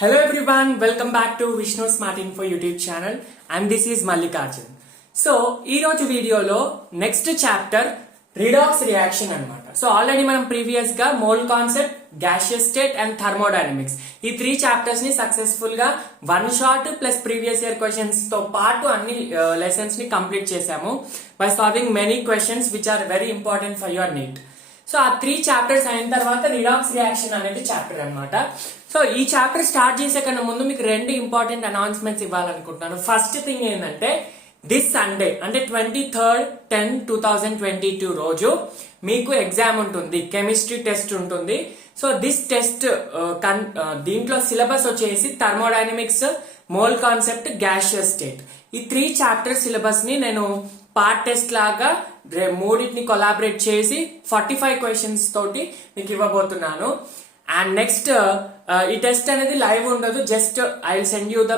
Hello everyone, welcome back to Vishnu Smart Info YouTube channel and this is Mallikarjun. So, ఈ రోజు వీడియోలో next chapter redox reaction అన్నమాట. So already మనం previous గా mole concept, gaseous state and thermodynamics ఈ 3 chapters ని successful గా one shot plus previous year questions తో పాటు అన్ని లెసన్స్ ని కంప్లీట్ చేసాము by solving many questions which are very important for your NEET. So ఆ 3 చాప్టర్స్ అయిన తర్వాత రిడాక్స్ రియాక్షన్ అనేది చాప్టర్ అన్నమాట. సో ఈ చాప్టర్ స్టార్ట్ చేసే కన్నా ముందు మీకు 2 ఇంపార్టెంట్ అనౌన్స్మెంట్స్ ఇవ్వాలనుకుంటున్నాను. ఫస్ట్ థింగ్ ఏంటంటే దిస్ సండే అంటే 23/10/2022 రోజు మీకు ఎగ్జామ్ ఉంటుంది, కెమిస్ట్రీ టెస్ట్ ఉంటుంది. సో దిస్ టెస్ట్ దీంట్లో సిలబస్ వచ్చేసి thermodynamics, mole concept, gaseous state ఈ 3 చాప్టర్ సిలబస్ ని నేను పార్ట్ టెస్ట్ లాగా మూడింటిని కొలాబరేట్ చేసి 45 క్వశ్చన్స్ తోటి మీకు ఇవ్వబోతున్నాను. అండ్ నెక్స్ట్ ఈ టెస్ట్ అనేది లైవ్ ఉండదు, just I will send you the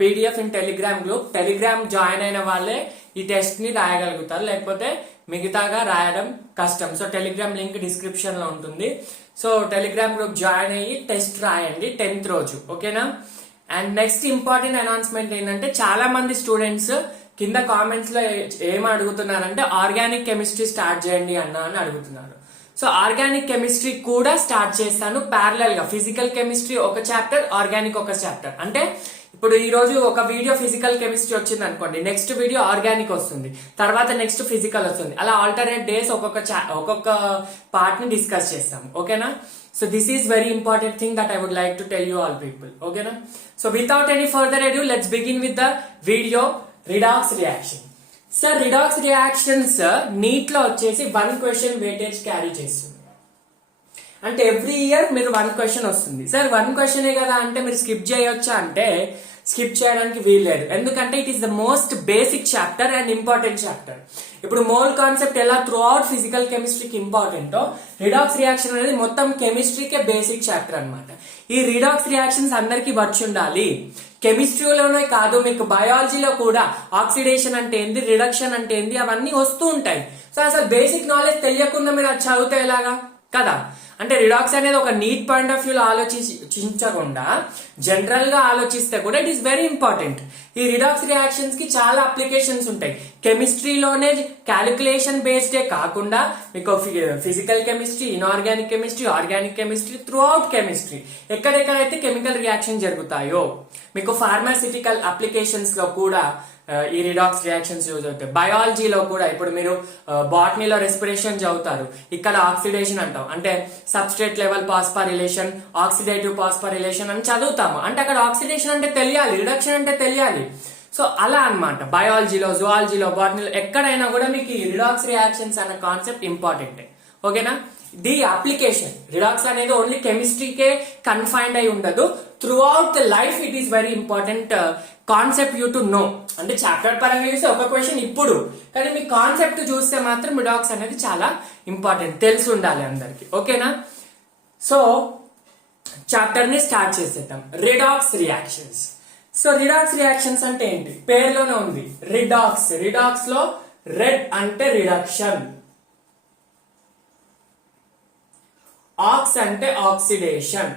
PDF in Telegram group. Telegram join అయిన వాళ్ళే ఈ టెస్ట్ ని రాయగలుగుతారు, లేకపోతే మిగతాగా రాయడం కష్టం. సో టెలిగ్రామ్ లింక్ డిస్క్రిప్షన్ లో ఉంటుంది. సో టెలిగ్రామ్ గ్రూప్ జాయిన్ అయ్యి టెస్ట్ రాయండి 10th రోజు, ఓకేనా? అండ్ నెక్స్ట్ ఇంపార్టెంట్ అనౌన్స్మెంట్ ఏంటంటే చాలా మంది స్టూడెంట్స్ కింద కామెంట్స్ లో ఏం అడుగుతున్నారంటే ఆర్గానిక్ కెమిస్ట్రీ స్టార్ట్ చేయండి అని అడుగుతున్నారు. సో ఆర్గానిక్ కెమిస్ట్రీ కూడా స్టార్ట్ చేస్తాను ప్యారలల్ గా. ఫిజికల్ కెమిస్ట్రీ ఒక చాప్టర్, ఆర్గానిక్ ఒక చాప్టర్. అంటే ఇప్పుడు ఈ రోజు ఒక వీడియో ఫిజికల్ కెమిస్ట్రీ వచ్చింది అనుకోండి, నెక్స్ట్ వీడియో ఆర్గానిక్ వస్తుంది, తర్వాత నెక్స్ట్ ఫిజికల్ వస్తుంది. అలా ఆల్టర్నేట్ డేస్ ఒక్కొక్క పార్ట్ ని డిస్కస్ చేస్తాము, ఓకేనా? So this is very important thing that I would like to tell you all people, okay na? So without any further ado, let's begin with the video redox reaction. Sir, redox reactions NEET లో వచ్చేసి 1 question weightage carry చేస్తుంది. అంటే every year మీరు 1 question వస్తుంది. Sir 1 క్వశ్చనే కదా అంటే మీరు స్కిప్ చేయొచ్చా అంటే స్కిప్ చేయడానికి వీల్లేదు. ఎందుకంటే it is the most basic chapter and important chapter. ఇప్పుడు మోల్ కాన్సెప్ట్ ఎలా త్రూ అవుట్ ఫిజికల్ కెమిస్ట్రీకి ఇంపార్టెంటో, రిడాక్స్ రియాక్షన్ అనేది మొత్తం కెమిస్ట్రీకే బేసిక్ చాప్టర్ అన్నమాట. ఈ రిడాక్స్ రియాక్షన్స్ అందరికి వచ్చి ఉండాలి. కెమిస్ట్రీలోనే కాదు, మీకు బయాలజీలో కూడా ఆక్సిడేషన్ అంటే ఏంది, రిడక్షన్ అంటే ఏంది, అవన్నీ వస్తూ ఉంటాయి. సో అసలు బేసిక్ నాలెడ్జ్ తెలియకుండా మీరు అది చదివితే ఎలాగా కదా? అంటే రిడాక్స్ అనేది ఒక నీట్ పాయింట్ ఆఫ్ వ్యూలో ఆలోచించకుండా జనరల్ గా ఆలోచిస్తే కూడా ఇట్ ఈస్ వెరీ ఇంపార్టెంట్. ఈ రిడాక్స్ రియాక్షన్స్ కి చాలా అప్లికేషన్స్ ఉంటాయి. కెమిస్ట్రీలోనే క్యాలిక్యులేషన్ బేస్డే కాకుండా మీకు physical chemistry, inorganic chemistry, organic chemistry, through out chemistry ఎక్కడెక్కడైతే కెమికల్ రియాక్షన్ జరుగుతాయో మీకు ఫార్మాసిటికల్ అప్లికేషన్స్ లో కూడా ఈ రిడాక్స్ రియాక్షన్స్ యూజ్ అవుతాయి. బయాలజీలో కూడా ఇప్పుడు మీరు బాటనీలో రెస్పిరేషన్ చదువుతారు, ఇక్కడ ఆక్సిడేషన్ అంటాం, అంటే సబ్స్ట్రేట్ లెవెల్ పాస్పారిలేషన్, ఆక్సిడేటివ్ పాస్పారిలేషన్ అని చదువుతాము. అంటే అక్కడ ఆక్సిడేషన్ అంటే తెలియాలి, రిడక్షన్ అంటే తెలియాలి. సో అలా అన్నమాట బయాలజీలో, జువాలజీలో, బాటనీలో ఎక్కడైనా కూడా మీకు ఈ రిడాక్స్ రియాక్షన్స్ అనే కాన్సెప్ట్ ఇంపార్టెంట్, ఓకేనా? ది అప్లికేషన్ రిడాక్స్ అనేది ఓన్లీ కెమిస్ట్రీకే కన్ఫైన్డ్ అయి ఉండదు. Through out the life it is very important concept you to know. అంటే చాప్టర్ పరంగా చూస్తే ఒక క్వశ్చన్ ఇప్పుడు, కానీ మీ కాన్సెప్ట్ చూస్తే మాత్రం రిడాక్స్ అనేది చాలా ఇంపార్టెంట్, తెలిసి ఉండాలి అందరికి, ఓకేనా? సో చాప్టర్ ని స్టార్ట్ చేసేద్దాం. Redox reactions. So redox reactions అంటే ఏంటి? పేరులోనే ఉంది రిడాక్స్. రిడాక్స్ లో రెడ్ అంటే రిడక్షన్, ఆక్స్ అంటే ఆక్సిడేషన్.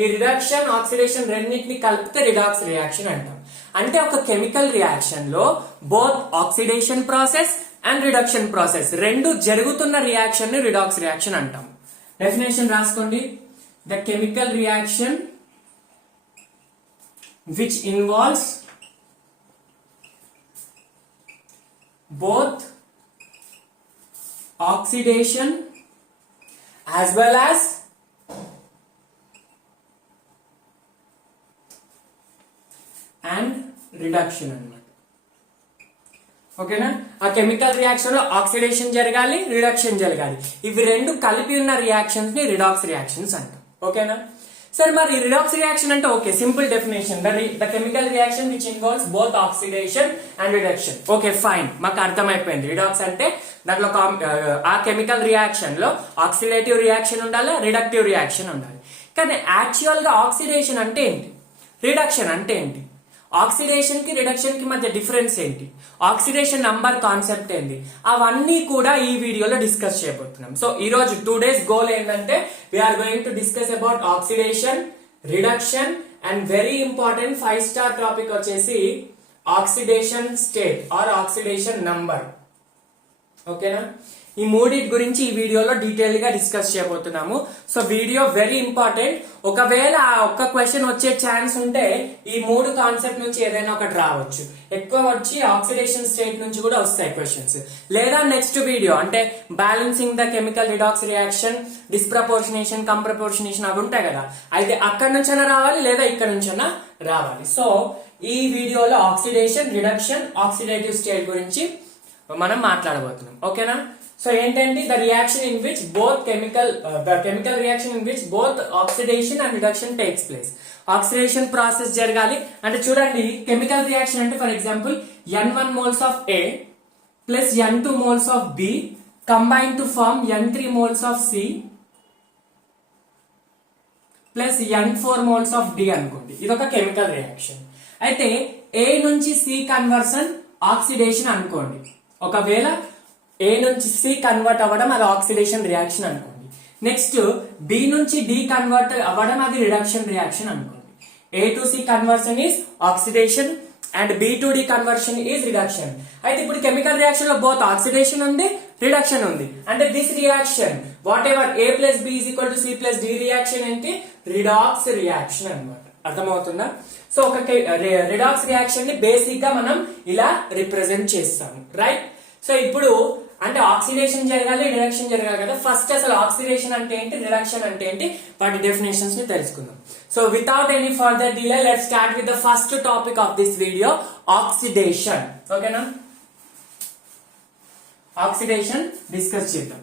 ఈ రిడక్షన్, ఆక్సిడేషన్ రెండింటిని కలిపితే రిడాక్స్ రియాక్షన్ అంటాం. అంటే ఒక కెమికల్ రియాక్షన్ లో both oxidation process and reduction process రెండు జరుగుతున్న రియాక్షన్ ని రిడాక్స్ రియాక్షన్ అంటాం. డెఫినేషన్ రాసుకోండి. The chemical reaction which involves both oxidation as well as and reduction అన్నమాట, ఓకేనా? ఆ కెమికల్ రియాక్షన్ లో ఆక్సిడేషన్ జరగాలి, రిడక్షన్ జరగాలి. ఇవి రెండు కలిపి ఉన్న రియాక్షన్స్ ని రిడాక్స్ రియాక్షన్స్ అంటాం, ఓకేనా? సరే, మరి రిడాక్స్ రియాక్షన్ అంటే okay, simple definition, the chemical reaction which involves both oxidation and reduction. Okay fine, మాకు అర్థమైపోయింది. రిడాక్స్ అంటే దాంట్లో ఆ కెమికల్ రియాక్షన్ లో ఆక్సిడేటివ్ రియాక్షన్ ఉండాలి, రిడక్టివ్ రియాక్షన్ ఉండాలి. కానీ యాక్చువల్ గా ఆక్సిడేషన్ అంటే ఏంటి, రిడక్షన్ అంటే ఏంటి? ఆక్సిడేషన్ కి రిడక్షన్ కి మధ్య డిఫరెన్స్ ఏంటి, ఆక్సిడేషన్ నంబర్ కాన్సెప్ట్ ఏంటి, అవన్నీ కూడా ఈ వీడియోలో డిస్కస్ చేయబోతున్నాం. సో ఈ రోజు 2 days గోల్ ఏంటంటే we are going to discuss about oxidation, reduction and very important 5 star topic వచ్చేసి oxidation state or oxidation number. ఓకేనా, ఈ మూడింటి గురించి ఈ వీడియోలో డీటెయిల్ గా డిస్కస్ చేయబోతున్నాము. So video very important. ఒకవేళ ఆ ఒక్క క్వశ్చన్ వచ్చే ఛాన్స్ ఉంటే ఈ 3 కాన్సెప్ట్ నుంచి ఏదైనా ఒకటి రావచ్చు. ఎక్కువ వచ్చి ఆక్సిడేషన్ స్టేట్ నుంచి కూడా వస్తాయి క్వశ్చన్స్. లేదా నెక్స్ట్ వీడియో అంటే balancing the chemical redox reaction, disproportionation, comproportionation అవి ఉంటాయి కదా, అయితే అక్కడి నుంచైనా రావాలి లేదా ఇక్కడ నుంచైనా రావాలి. సో ఈ వీడియోలో ఆక్సిడేషన్, రిడక్షన్, ఆక్సిడేటివ్ స్టేట్ గురించి మనం మాట్లాడబోతున్నాం. ఓకేనా, సో ఏంటంటే the reaction in which both chemical reaction in which both oxidation and reduction takes place. Oxidation process జరగాలి అంటే చూడండి, కెమికల్ రియాక్షన్ అంటే for example N1 moles of A plus N2 moles of B combine to form N3 moles of C plus N4 moles of D అనుకోండి. ఇది ఒక chemical reaction. అయితే A నుంచి C conversion oxidation అనుకోండి. ఒకవేళ A నుంచి C convert అవ్వడం అది ఆక్సిడేషన్ రియాక్షన్ అనుకోండి. నెక్స్ట్ B నుంచి D కన్వర్ట్ అవ్వడం అది రిడక్షన్ రియాక్షన్ అనుకోండి. A to C conversion is oxidation and B to D conversion is reduction. అయితే ఇప్పుడు కెమికల్ రియాక్షన్ లో బోత్ ఆక్సిడేషన్ ఉంది, రిడక్షన్ ఉంది. అంటే this reaction what ever A plus B is equal to C plus D reaction ఏంటి, redox reaction అన్నమాట. అర్థమవుతుందా? So ఒక రిడాక్స్ రియాక్షన్ ని బేసిక్ గా మనం ఇలా రిప్రజెంట్ చేస్తాము, రైట్? సో ఇప్పుడు అంటే ఆక్సిడేషన్ జరగాలి, రిడక్షన్ జరగాలి కదా. ఫస్ట్ అసలు ఆక్సిడేషన్ అంటే ఏంటి, రిడక్షన్ అంటే ఏంటి, వాటి డెఫినేషన్స్ ని తెలుసుకుందాం. So without any further delay let's start with the first topic of this video, oxidation. ఓకేనా, ఆక్సిడేషన్ డిస్కస్ చేద్దాం.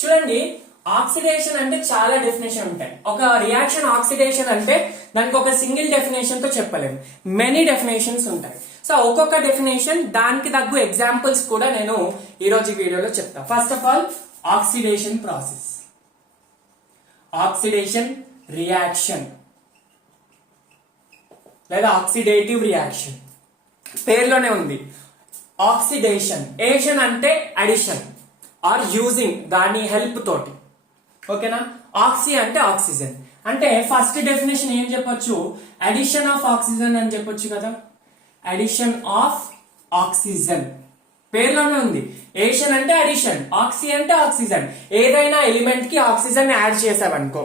చూడండి, ఆక్సిడేషన్ అంటే చాలా డెఫినేషన్ ఉంటాయి. ఒక రియాక్షన్ ఆక్సిడేషన్ అంటే దానికి ఒక సింగిల్ డెఫినేషన్ తో చెప్పలేము, మెనీ డెఫినేషన్స్ ఉంటాయి. సో ఒక్కొక్క డెఫినేషన్ దానికి తగ్గు ఎగ్జాంపుల్స్ కూడా నేను ఈ రోజు వీడియోలో చెప్తాను. First of all oxidation process, oxidation reaction లేదా ఆక్సిడేటివ్ రియాక్షన్ పేర్లోనే ఉంది. ఆక్సిడేషన్, ఏషన్ అంటే అడిషన్ ఆర్ యూజింగ్, దాని హెల్ప్ తోటి. ఓకేనా, ఆక్సి అంటే ఆక్సిజన్. అంటే ఫస్ట్ డెఫినేషన్ ఏం చెప్పొచ్చు, అడిషన్ ఆఫ్ ఆక్సిజన్ అని చెప్పొచ్చు కదా. అడిషన్ ఆఫ్ ఆక్సిజన్ పేర్లోనే ఉంది. ఏషన్ అంటే అడిషన్, ఆక్సి అంటే ఆక్సిజన్. ఏదైనా ఎలిమెంట్ కి ఆక్సిజన్ యాడ్ చేసావనుకో,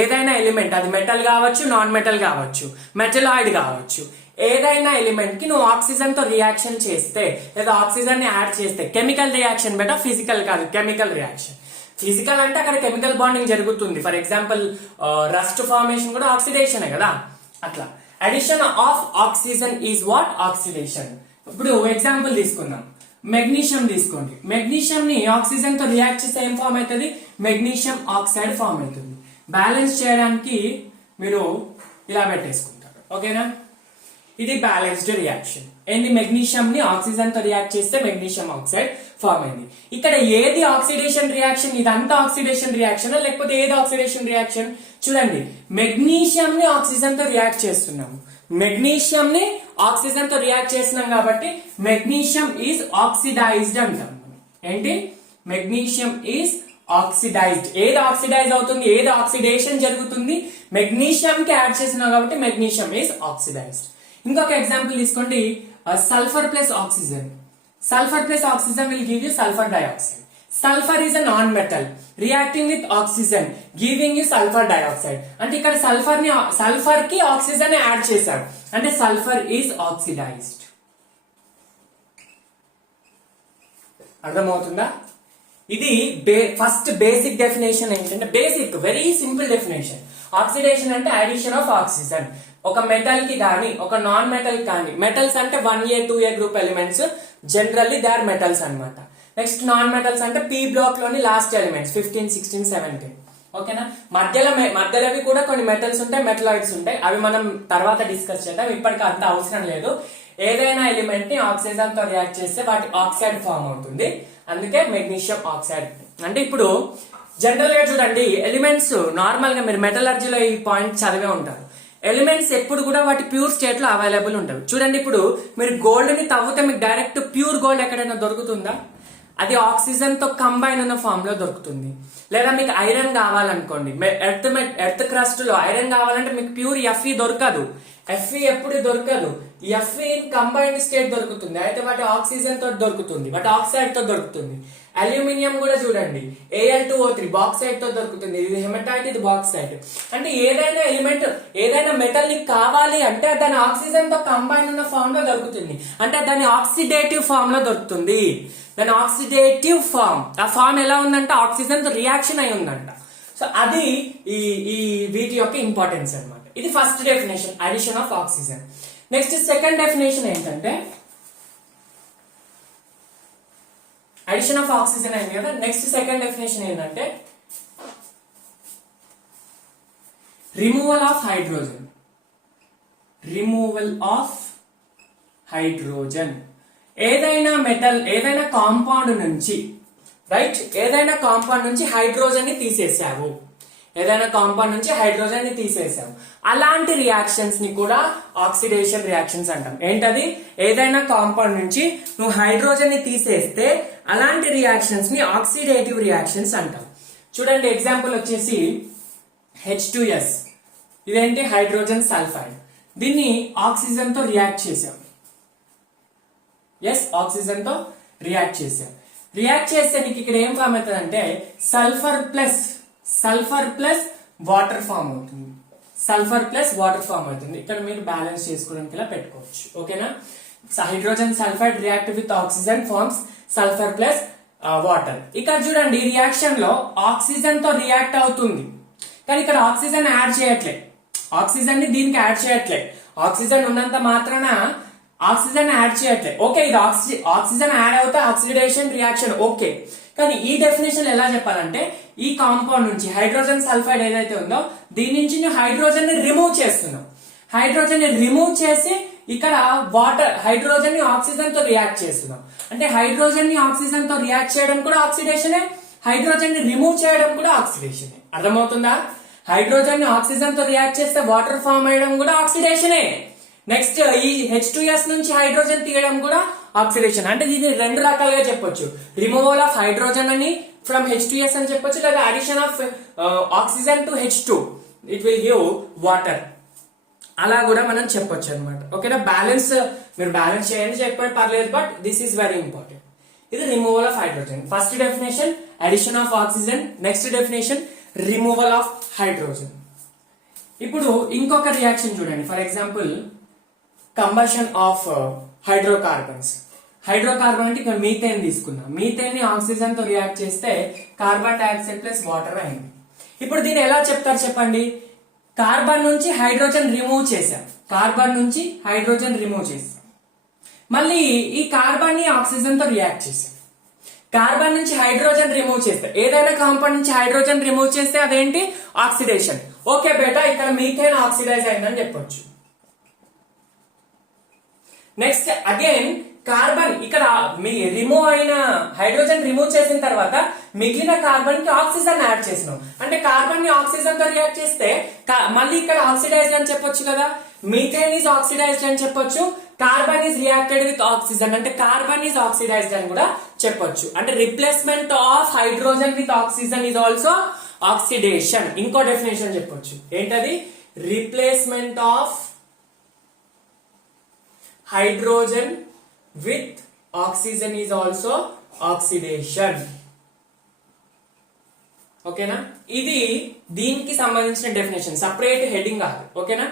ఏదైనా ఎలిమెంట్ అది మెటల్ కావచ్చు, నాన్ మెటల్ కావచ్చు, మెటలాయిడ్ కావచ్చు, ఏదైనా ఎలిమెంట్ కి నువ్వు ఆక్సిజన్ తో రియాక్షన్ చేస్తే లేదా ఆక్సిజన్ ని యాడ్ చేస్తే, కెమికల్ రియాక్షన్ బెటర్, ఫిజికల్ కాదు, కెమికల్ రియాక్షన్. ఫిజికల్ అంటే అక్కడ కెమికల్ బాండింగ్ జరుగుతుంది. ఫర్ ఎగ్జాంపుల్ రస్ట్ ఫార్మేషన్ కూడా ఆక్సిడేషన్ కదా. అట్లా addition of oxygen is what, oxidation. ఇప్పుడు ఎగ్జాంపుల్ తీసుకుందాం, మెగ్నీషియం తీసుకోండి. మెగ్నీషియం ని ఆక్సిజన్ తో రియాక్ట్ చేస్తే ఏం ఫామ్ అవుతుంది, మెగ్నీషియం ఆక్సైడ్ ఫామ్ అవుతుంది. బ్యాలెన్స్ చేయడానికి మీరు ఇలా పెట్టేసుకుంటారు. ఓకేనా, ఇది బ్యాలెన్స్డ్ రియాక్షన్. ఏంటి, మెగ్నీషియం ని ఆక్సిజన్ తో రియాక్ట్ చేస్తే మెగ్నీషియం ఆక్సైడ్ ఫామ్ అయింది. ఇక్కడ ఏది ఆక్సిడేషన్ రియాక్షన్, ఇదంతా ఆక్సిడేషన్ రియాక్షన్ లేకపోతే ఏది ఆక్సిడేషన్ రియాక్షన్? చూడండి, మెగ్నీషియం ని ఆక్సిజన్ తో రియాక్ట్ చేస్తున్నాము, మెగ్నీషియం ని ఆక్సిజన్ తో రియాక్ట్ చేస్తున్నాం కాబట్టి మెగ్నీషియం ఈజ్ ఆక్సిడైజ్డ్ అంటాం. ఏంటి, మెగ్నీషియం ఈజ్ ఆక్సిడైజ్డ్. ఏది ఆక్సిడైజ్ అవుతుంది, ఏది ఆక్సిడేషన్ జరుగుతుంది, మెగ్నీషియం కి యాడ్ చేస్తున్నాం కాబట్టి మెగ్నీషియం ఈజ్ ఆక్సిడైజ్డ్. ఇంకొక ఎగ్జాంపుల్ తీసుకోండి, sulphur plus oxygen. Sulfur plus oxygen will give you sulfur dioxide. Sulfur is a non-metal reacting with oxygen giving you sulfur dioxide. అంటే ఇక్కడ సల్ఫర్ కి ఆక్సిజన్ యాడ్ చేశారు అంటే సల్ఫర్ ఈజ్ ఆక్సిడైజ్డ్. అర్థమవుతుందా? ఇది first basic definition ఏంటంటే, basic very simple definition. Oxidation అంటే addition of oxygen. ఒక మెటల్ కి కానీ ఒక నాన్ మెటల్ కానీ, మెటల్స్ అంటే 1A 2A group elements, generally they are metals అన్నమాట. నెక్స్ట్ నాన్ మెటల్స్ అంటే P బ్లాక్ లోని లాస్ట్ ఎలిమెంట్స్ 15, 16, 17. ఓకేనా, మధ్యలోవి కూడా కొన్ని మెటల్స్ ఉంటాయి, మెటలాయిడ్స్ ఉంటాయి, అవి మనం తర్వాత డిస్కస్ చేద్దాం, ఇప్పటికి అంత అవసరం లేదు. ఏదైనా ఎలిమెంట్ ని ఆక్సిజన్ తో రియాక్ట్ చేస్తే వాటి ఆక్సైడ్ ఫామ్ అవుతుంది, అందుకే మెగ్నీషియం ఆక్సైడ్. అంటే ఇప్పుడు జనరల్ గా చూడండి, ఎలిమెంట్స్ నార్మల్ గా మీరు మెటలర్జీలో ఈ పాయింట్ చదివే ఉంటారు. ఎలిమెంట్స్ ఎప్పుడు కూడా వాటి ప్యూర్ స్టేట్ లో అవైలబుల్ ఉంటాయి. చూడండి, ఇప్పుడు మీరు గోల్డ్ ని తవ్వితే మీకు డైరెక్ట్ ప్యూర్ గోల్డ్ ఎక్కడైనా దొరుకుతుందా? అది ఆక్సిజన్ తో కంబైన్ ఉన్న ఫామ్ లో దొరుకుతుంది. లేదా మీకు ఐరన్ కావాలనుకోండి, ఎర్త్ క్రస్ట్ లో ఐరన్ కావాలంటే మీకు ప్యూర్ ఎఫ్ఈ దొరకదు. ఎఫ్ఈ ఎప్పుడు దొరకదు. ఎఫ్ఈ కంబైన్డ్ స్టేట్ దొరుకుతుంది. అయితే వాటి ఆక్సిజన్ తో దొరుకుతుంది, వాటి ఆక్సైడ్ తో దొరుకుతుంది. అల్యూమినియం కూడా చూడండి, Al2O3 బాక్సైడ్ తో దొరుకుతుంది. ఇది హెమటైట్, ఇది బాక్సైట్. అంటే ఏదైనా ఎలిమెంట్, ఏదైనా మెటల్ ని కావాలి అంటే దాని ఆక్సిజన్ తో కంబైన్ ఉన్న ఫామ్ లో దొరుకుతుంది. అంటే దాని ఆక్సిడేటివ్ ఫామ్ లో దొరుకుతుంది. దాని ఆక్సిడేటివ్ ఫామ్, ఆ ఫామ్ ఎలా ఉందంటే ఆక్సిజన్ తో రియాక్షన్ అయి ఉందంట. సో అది ఈ వీటి యొక్క ఇంపార్టెన్స్ అన్నమాట. ఇది first definition, addition of oxygen. Next second definition ఏంటంటే, అడిషన్ ఆఫ్ ఆక్సిజన్ అయింది కదా, నెక్స్ట్ సెకండ్ డెఫినేషన్ ఏంటంటే removal of hydrogen. Removal of hydrogen. ఏదైనా మెటల్, ఏదైనా కాంపౌండ్ నుంచి, రైట్, ఏదైనా కాంపౌండ్ నుంచి హైడ్రోజన్ ని తీసేసావు, ఏదైనా కాంపౌండ్ నుంచి హైడ్రోజన్ ని తీసేసావు, అలాంటి రియాక్షన్స్ ని కూడా ఆక్సిడేషన్ రియాక్షన్స్ అంటాం. ఏంటది? ఏదైనా కాంపౌండ్ నుంచి నువ్వు హైడ్రోజన్ ని తీసేస్తే అలాంటి రియాక్షన్స్ ని ఆక్సిడేటివ్ రియాక్షన్స్ అంటాం. చూడండి, ఎగ్జాంపుల్ వచ్చేసి H2S. ఇదేంటి? Hydrogen sulphide. దీన్ని ఆక్సిజన్ తో రియాక్ట్ చేసాం. ఎస్, ఆక్సిజన్ తో రియాక్ట్ చేసాం. రియాక్ట్ చేస్తే నీకు ఇక్కడ ఏం ఫామ్ అవుతుంది అంటే సల్ఫర్ ప్లస్ వాటర్ ఫామ్ అవుతుంది. సల్ఫర్ ప్లస్ వాటర్ ఫామ్ అవుతుంది. ఇక్కడ మీరు బ్యాలెన్స్ చేసుకోవడానికి ఇలా పెట్టుకోవచ్చు. ఓకేనా? Hydrogen sulphide react with oxygen forms sulphur plus water. ఇక్కడ చూడండి, రియాక్షన్ లో ఆక్సిజన్ తో రియాక్ట్ అవుతుంది, కానీ ఇక్కడ ఆక్సిజన్ యాడ్ చేయట్లే. ఆక్సిజన్ ని దీనికి యాడ్ చేయట్లే. ఆక్సిజన్ ఉన్నంత మాత్రాన ఆక్సిజన్ యాడ్ చేయట్లే. ఓకే, ఇది ఆక్సిజన్ యాడ్ అవుతే ఆక్సిడేషన్ రియాక్షన్ ఓకే. కానీ ఈ డెఫినేషన్ ఎలా చెప్పాలంటే, ఈ కాంపౌండ్ నుంచి హైడ్రోజన్ సల్ఫైడ్ ఏదైతే ఉందో దీని నుంచి నువ్వు హైడ్రోజన్ ని రిమూవ్ చేస్తున్నావు. హైడ్రోజన్ ని రిమూవ్ చేసి ఇక్కడ వాటర్, హైడ్రోజన్ ని ఆక్సిజన్ తో రియాక్ట్ చేస్తున్నాం. అంటే హైడ్రోజన్ ని ఆక్సిజన్ తో రియాక్ట్ చేయడం కూడా ఆక్సిడేషనే, హైడ్రోజన్ ని రిమూవ్ చేయడం కూడా ఆక్సిడేషనే. అర్థమవుతుందా? హైడ్రోజన్ ని ఆక్సిజన్ తో రియాక్ట్ చేస్తే వాటర్ ఫామ్ అయ్యడం కూడా ఆక్సిడేషనే. నెక్స్ట్ ఈ H2S నుంచి హైడ్రోజన్ తీయడం కూడా ఆక్సిడేషన్. అంటే దీన్ని రెండు రకాలుగా చెప్పొచ్చు. రిమూవల్ ఆఫ్ హైడ్రోజన్ అని ఫ్రమ్ H2S అని చెప్పొచ్చు, లేదా addition of oxygen to H2 it will give water, అలా కూడా మనం చెప్పొచ్చు అనమాట. ఓకేనా? బ్యాలెన్స్, మీరు బ్యాలెన్స్ చేయండి చెప్పండి పర్లేదు, but this is very important. ఇది removal of hydrogen. First definition addition of oxygen, next definition removal of hydrogen. ఇప్పుడు ఇంకొక రియాక్షన్ చూడండి. For example combustion of hydrocarbons. Hydrocarbon అంటే ఇక్కడ మీథేన్ తీసుకున్నాం. మీథేన్ ని ఆక్సిజన్ తో రియాక్ట్ చేస్తే కార్బన్ డైఆక్సైడ్ ప్లస్ వాటర్ అయింది. ఇప్పుడు దీన్ని ఎలా చెప్తారు చెప్పండి? కార్బన్ నుంచి హైడ్రోజన్ రిమూవ్ చేశాం, కార్బన్ నుంచి హైడ్రోజన్ రిమూవ్ చేసాం, మళ్ళీ ఈ కార్బన్ ని ఆక్సిజన్ తో రియాక్ట్ చేసాం. కార్బన్ నుంచి హైడ్రోజన్ రిమూవ్ చేస్తే, ఏదైనా కాంపౌండ్ నుంచి హైడ్రోజన్ రిమూవ్ చేస్తే అదేంటి? ఆక్సిడేషన్. ఓకే బేటా, ఇక్కడ మీథేన్ ఆక్సిడైజ్ అయిందని చెప్పొచ్చు. నెక్స్ట్ అగైన్ కార్బన్, ఇక్కడ మీ రిమూవ్ అయిన హైడ్రోజన్ రిమూవ్ చేసిన తర్వాత మిగిలిన కార్బన్ కి ఆక్సిజన్ యాడ్ చేసినాం. అంటే కార్బన్ ని ఆక్సిజన్ తో రియాక్ట్ చేస్తే మళ్ళీ ఇక్కడ ఆక్సిడైజ్డ్ అని చెప్పొచ్చు కదా. మీథేన్ ఈజ్ ఆక్సిడైజ్డ్ అని చెప్పొచ్చు, carbon is reacted with oxygen అంటే కార్బన్ ఈజ్ ఆక్సిడైజ్డ్ అని కూడా చెప్పొచ్చు. అంటే replacement of hydrogen with oxygen is also oxidation. ఇంకో డెఫినేషన్ చెప్పొచ్చు. ఏంటది? Replacement of hydrogen with oxygen is also oxidation. ఓకేనా? ఇది దీనికి సంబంధించిన డెఫినేషన్, సపరేట్ హెడింగ్ కాదు. ఓకేనా?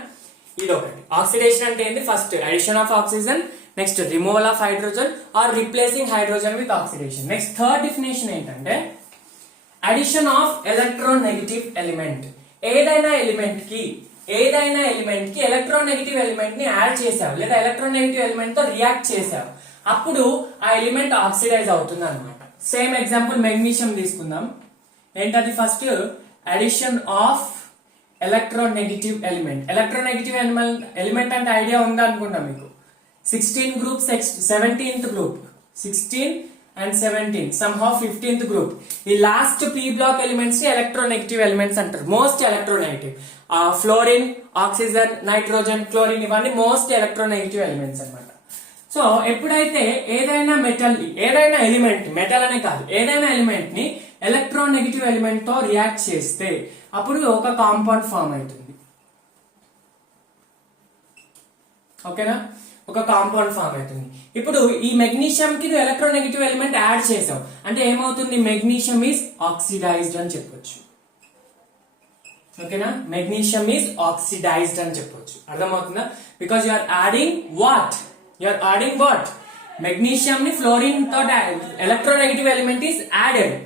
ఇది ఒకటి. ఆక్సిడేషన్ అంటే ఏంటి? First addition of oxygen, next removal of hydrogen or replacing hydrogen with oxidation. Next third definition ఏంటంటే అడిషన్ ఆఫ్ ఎలక్ట్రోనెగటివ్ ఎలిమెంట్. ఏదైనా ఎలిమెంట్ కి ఎలక్ట్రోనెగటివ్ ఎలిమెంట్ ని యాడ్ చేసావు, లేదా ఎలక్ట్రోనెగటివ్ ఎలిమెంట్ తో రియాక్ట్ చేసావు, అప్పుడు ఆ ఎలిమెంట్ ఆక్సిడైజ్ అవుతుంది అనమాట. సేమ్ ఎగ్జాంపుల్ మెగ్నీషియం తీసుకుందాం. ఏంటది? First addition of electronegative element. Electronegative element అంటే ఐడియా ఉందా అనుకుంటా మీకు. 16 group 17th group 16 and 17 somehow 15th group ఈ లాస్ట్ p బ్లాక్ ఎలిమెంట్స్ ని ఎలక్ట్రోనెగటివ్ ఎలిమెంట్స్ అంటారు most electronegative fluorine oxygen nitrogen chlorine ఇవన్నీ మోస్ట్ ఎలక్ట్రోనెగటివ్ ఎలిమెంట్స్ అన్నమాట సో ఎప్పుడైతే ఏదైనా ఎలిమెంట్ మెటల్ అనే కాదు ఏదైనా ఎలిమెంట్ ని ఎలక్ట్రోనెగటివ్ ఎలిమెంట్ తో రియాక్ట్ చేస్తే అప్పుడు ఒక కాంపౌండ్ ఫామ్ అవుతుంది ఓకేనా ఒక కాంపౌండ్ ఫామ్ అవుతుంది ఇప్పుడు ఈ మెగ్నీషియం కి నువ్వు ఎలక్ట్రోనెగటివ్ ఎలిమెంట్ యాడ్ చేసావు అంటే ఏమవుతుంది మెగ్నీషియం ఈజ్ ఆక్సిడైజ్డ్ అని చెప్పొచ్చు ఓకేనా మెగ్నీషియం ఈజ్ ఆక్సిడైజ్డ్ అని చెప్పొచ్చు అర్థమవుతుందా because you are adding what magnesium ని ఫ్లోరిన్ తో electronegative element is added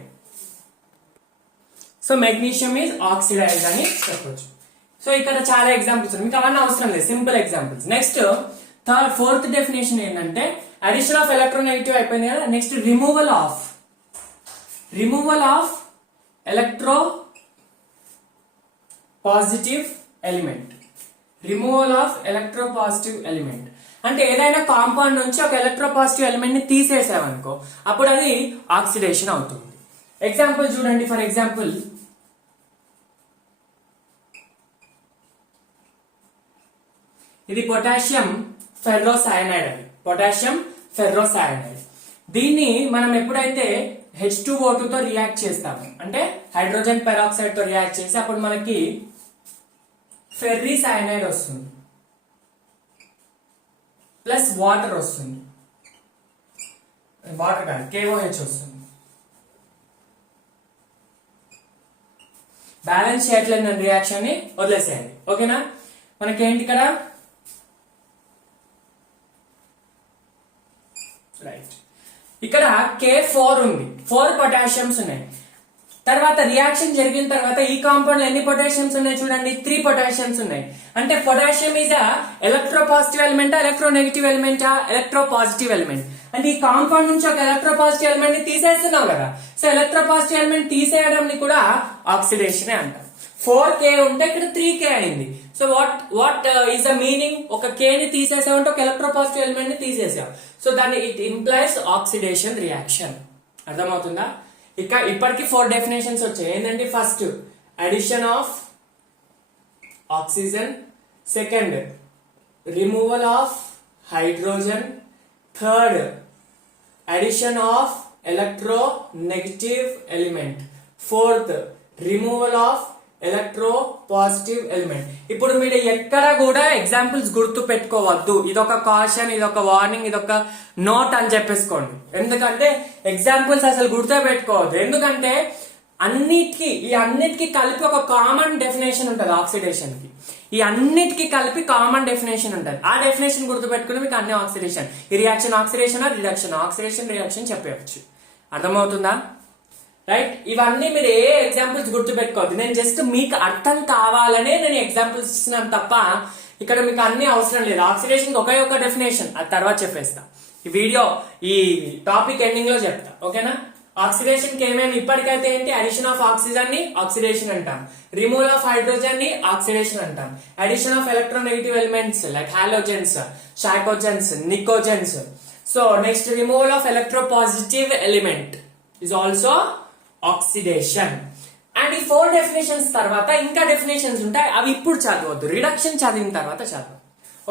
so magnesium is oxidised అని చెప్పొచ్చు సో ఇక్కడ చాలా ఎగ్జాంపుల్స్ ఉన్నాయి మీకు అవన్నీ అవసరం లేదు simple examples next fourth definition ఏంటంటే అడిషన్ ఆఫ్ ఎలక్ట్రోనెగటివ్ అయిపోయింది కదా next removal of electro positive element అంటే ఏదైనా కాంపౌండ్ నుంచి ఒక ఎలక్ట్రో పాజిటివ్ ఎలిమెంట్ ని తీసేసావనుకో అప్పుడు అది ఆక్సిడేషన్ అవుతుంది ఎగ్జాంపుల్ చూడండి ఫర్ ఎగ్జాంపుల్ ఇది పొటాషియం ఫెర్రోసైనైడ్ అది పొటాషియం ఫెర్రోసైనైడ్ దీన్ని మనం ఎప్పుడైతే H2O2 తో రియాక్ట్ చేస్తాము అంటే హైడ్రోజన్ పెరాక్సైడ్ తో రియాక్ట్ చేసి అప్పుడు మనకి ఫెర్రీసైనైడ్ వస్తుంది ప్లస్ వాటర్ వస్తుంది వాటర్ కాదు KOH వస్తుంది బ్యాలెన్స్ చేయట్లేదు రియాక్షన్ ని వదిలేసేయండి ఓకేనా మనకేంటి ఇక్కడ రైట్ ఇక్కడ K4 ఉంది 4 పొటాషియమ్స్ ఉన్నాయి తర్వాత రియాక్షన్ జరిగిన తర్వాత ఈ కాంపౌండ్ లో ఎన్ని పొటాషియమ్స్ ఉన్నాయి చూడండి 3 పొటాషియమ్స్ ఉన్నాయి అంటే potassium is electro positive element electronegative element electro positive element అంటే ఈ కాంపౌండ్ నుంచి ఒక ఎలక్ట్రో పాజిటివ్ ఎలిమెంట్ ని తీసేస్తున్నావు కదా సో ఎలక్ట్రో పాజిటివ్ ఎలిమెంట్ తీసేయడం ని కూడా ఆక్సిడేషన్ అంటాం 4K ఉంటే ఇక్కడ 3K అయింది so what is the meaning ఒక K ని తీసేసావంటే ఒక ఎలక్ట్రో పాజిటివ్ ఎలిమెంట్ ని తీసేసావు సో దాన్ని ఇట్ ఇంప్లైస్ ఆక్సిడేషన్ రియాక్షన్ అర్థమవుతుందా ఇక ఇప్పటికి 4 డెఫినేషన్స్ వచ్చాయి ఏంటంటే first addition of oxygen second removal of hydrogen third addition of electro negative element fourth removal of electro positive element ఇప్పుడు మీరు ఎక్కడ కూడా ఎగ్జాంపుల్స్ గుర్తు పెట్టుకోవద్దు ఇదొక కాషన్ ఇదొక వార్నింగ్ ఇదొక నోట్ అని చెప్పేసుకోండి ఎందుకంటే ఎగ్జాంపుల్స్ అసలు గుర్తు పెట్టుకోవద్దు ఎందుకంటే అన్నిటికీ కలిపి ఒక కామన్ డెఫినేషన్ ఉంటుంది ఆక్సిడేషన్ కి ఈ అన్నిటికీ కలిపి కామన్ డెఫినేషన్ ఉంటుంది ఆ డెఫినేషన్ గుర్తు పెట్టుకుని మీకు అన్ని ఆక్సిడేషన్ ఈ రియాక్షన్ ఆక్సిడేషన్ ఆక్సిడేషన్ రియాక్షన్ చెప్పవచ్చు అర్థమవుతుందా రైట్ ఇవన్నీ మీరు ఏ ఎగ్జాంపుల్స్ గుర్తు పెట్టుకోవద్దు నేను జస్ట్ మీకు అర్థం కావాలనే నేను ఎగ్జాంపుల్స్ ఇస్తున్నాను తప్ప ఇక్కడ మీకు అన్ని అవసరం లేదు ఆక్సిడేషన్ ఒకే ఒక డెఫినేషన్ అది తర్వాత చెప్పేస్తా ఈ వీడియో ఈ టాపిక్ ఎండింగ్ లో చెప్తా ఓకేనా ఆక్సిడేషన్ కి ఏమేమి ఇప్పటికైతే ఏంటి అడిషన్ ఆఫ్ ఆక్సిజన్ ని ఆక్సిడేషన్ అంటాం రిమూవల్ ఆఫ్ హైడ్రోజన్ ని ఆక్సిడేషన్ అంటాం addition of electronegative elements like halogens షైకోజన్స్ నికోజన్స్ so next removal of electropositive element is also oxidation and ఈ 4 డెఫినేషన్స్ తర్వాత ఇంకా డెఫినేషన్స్ ఉంటాయి అవి ఇప్పుడు చదవద్దు రిడక్షన్ చదివిన తర్వాత చదవద్దు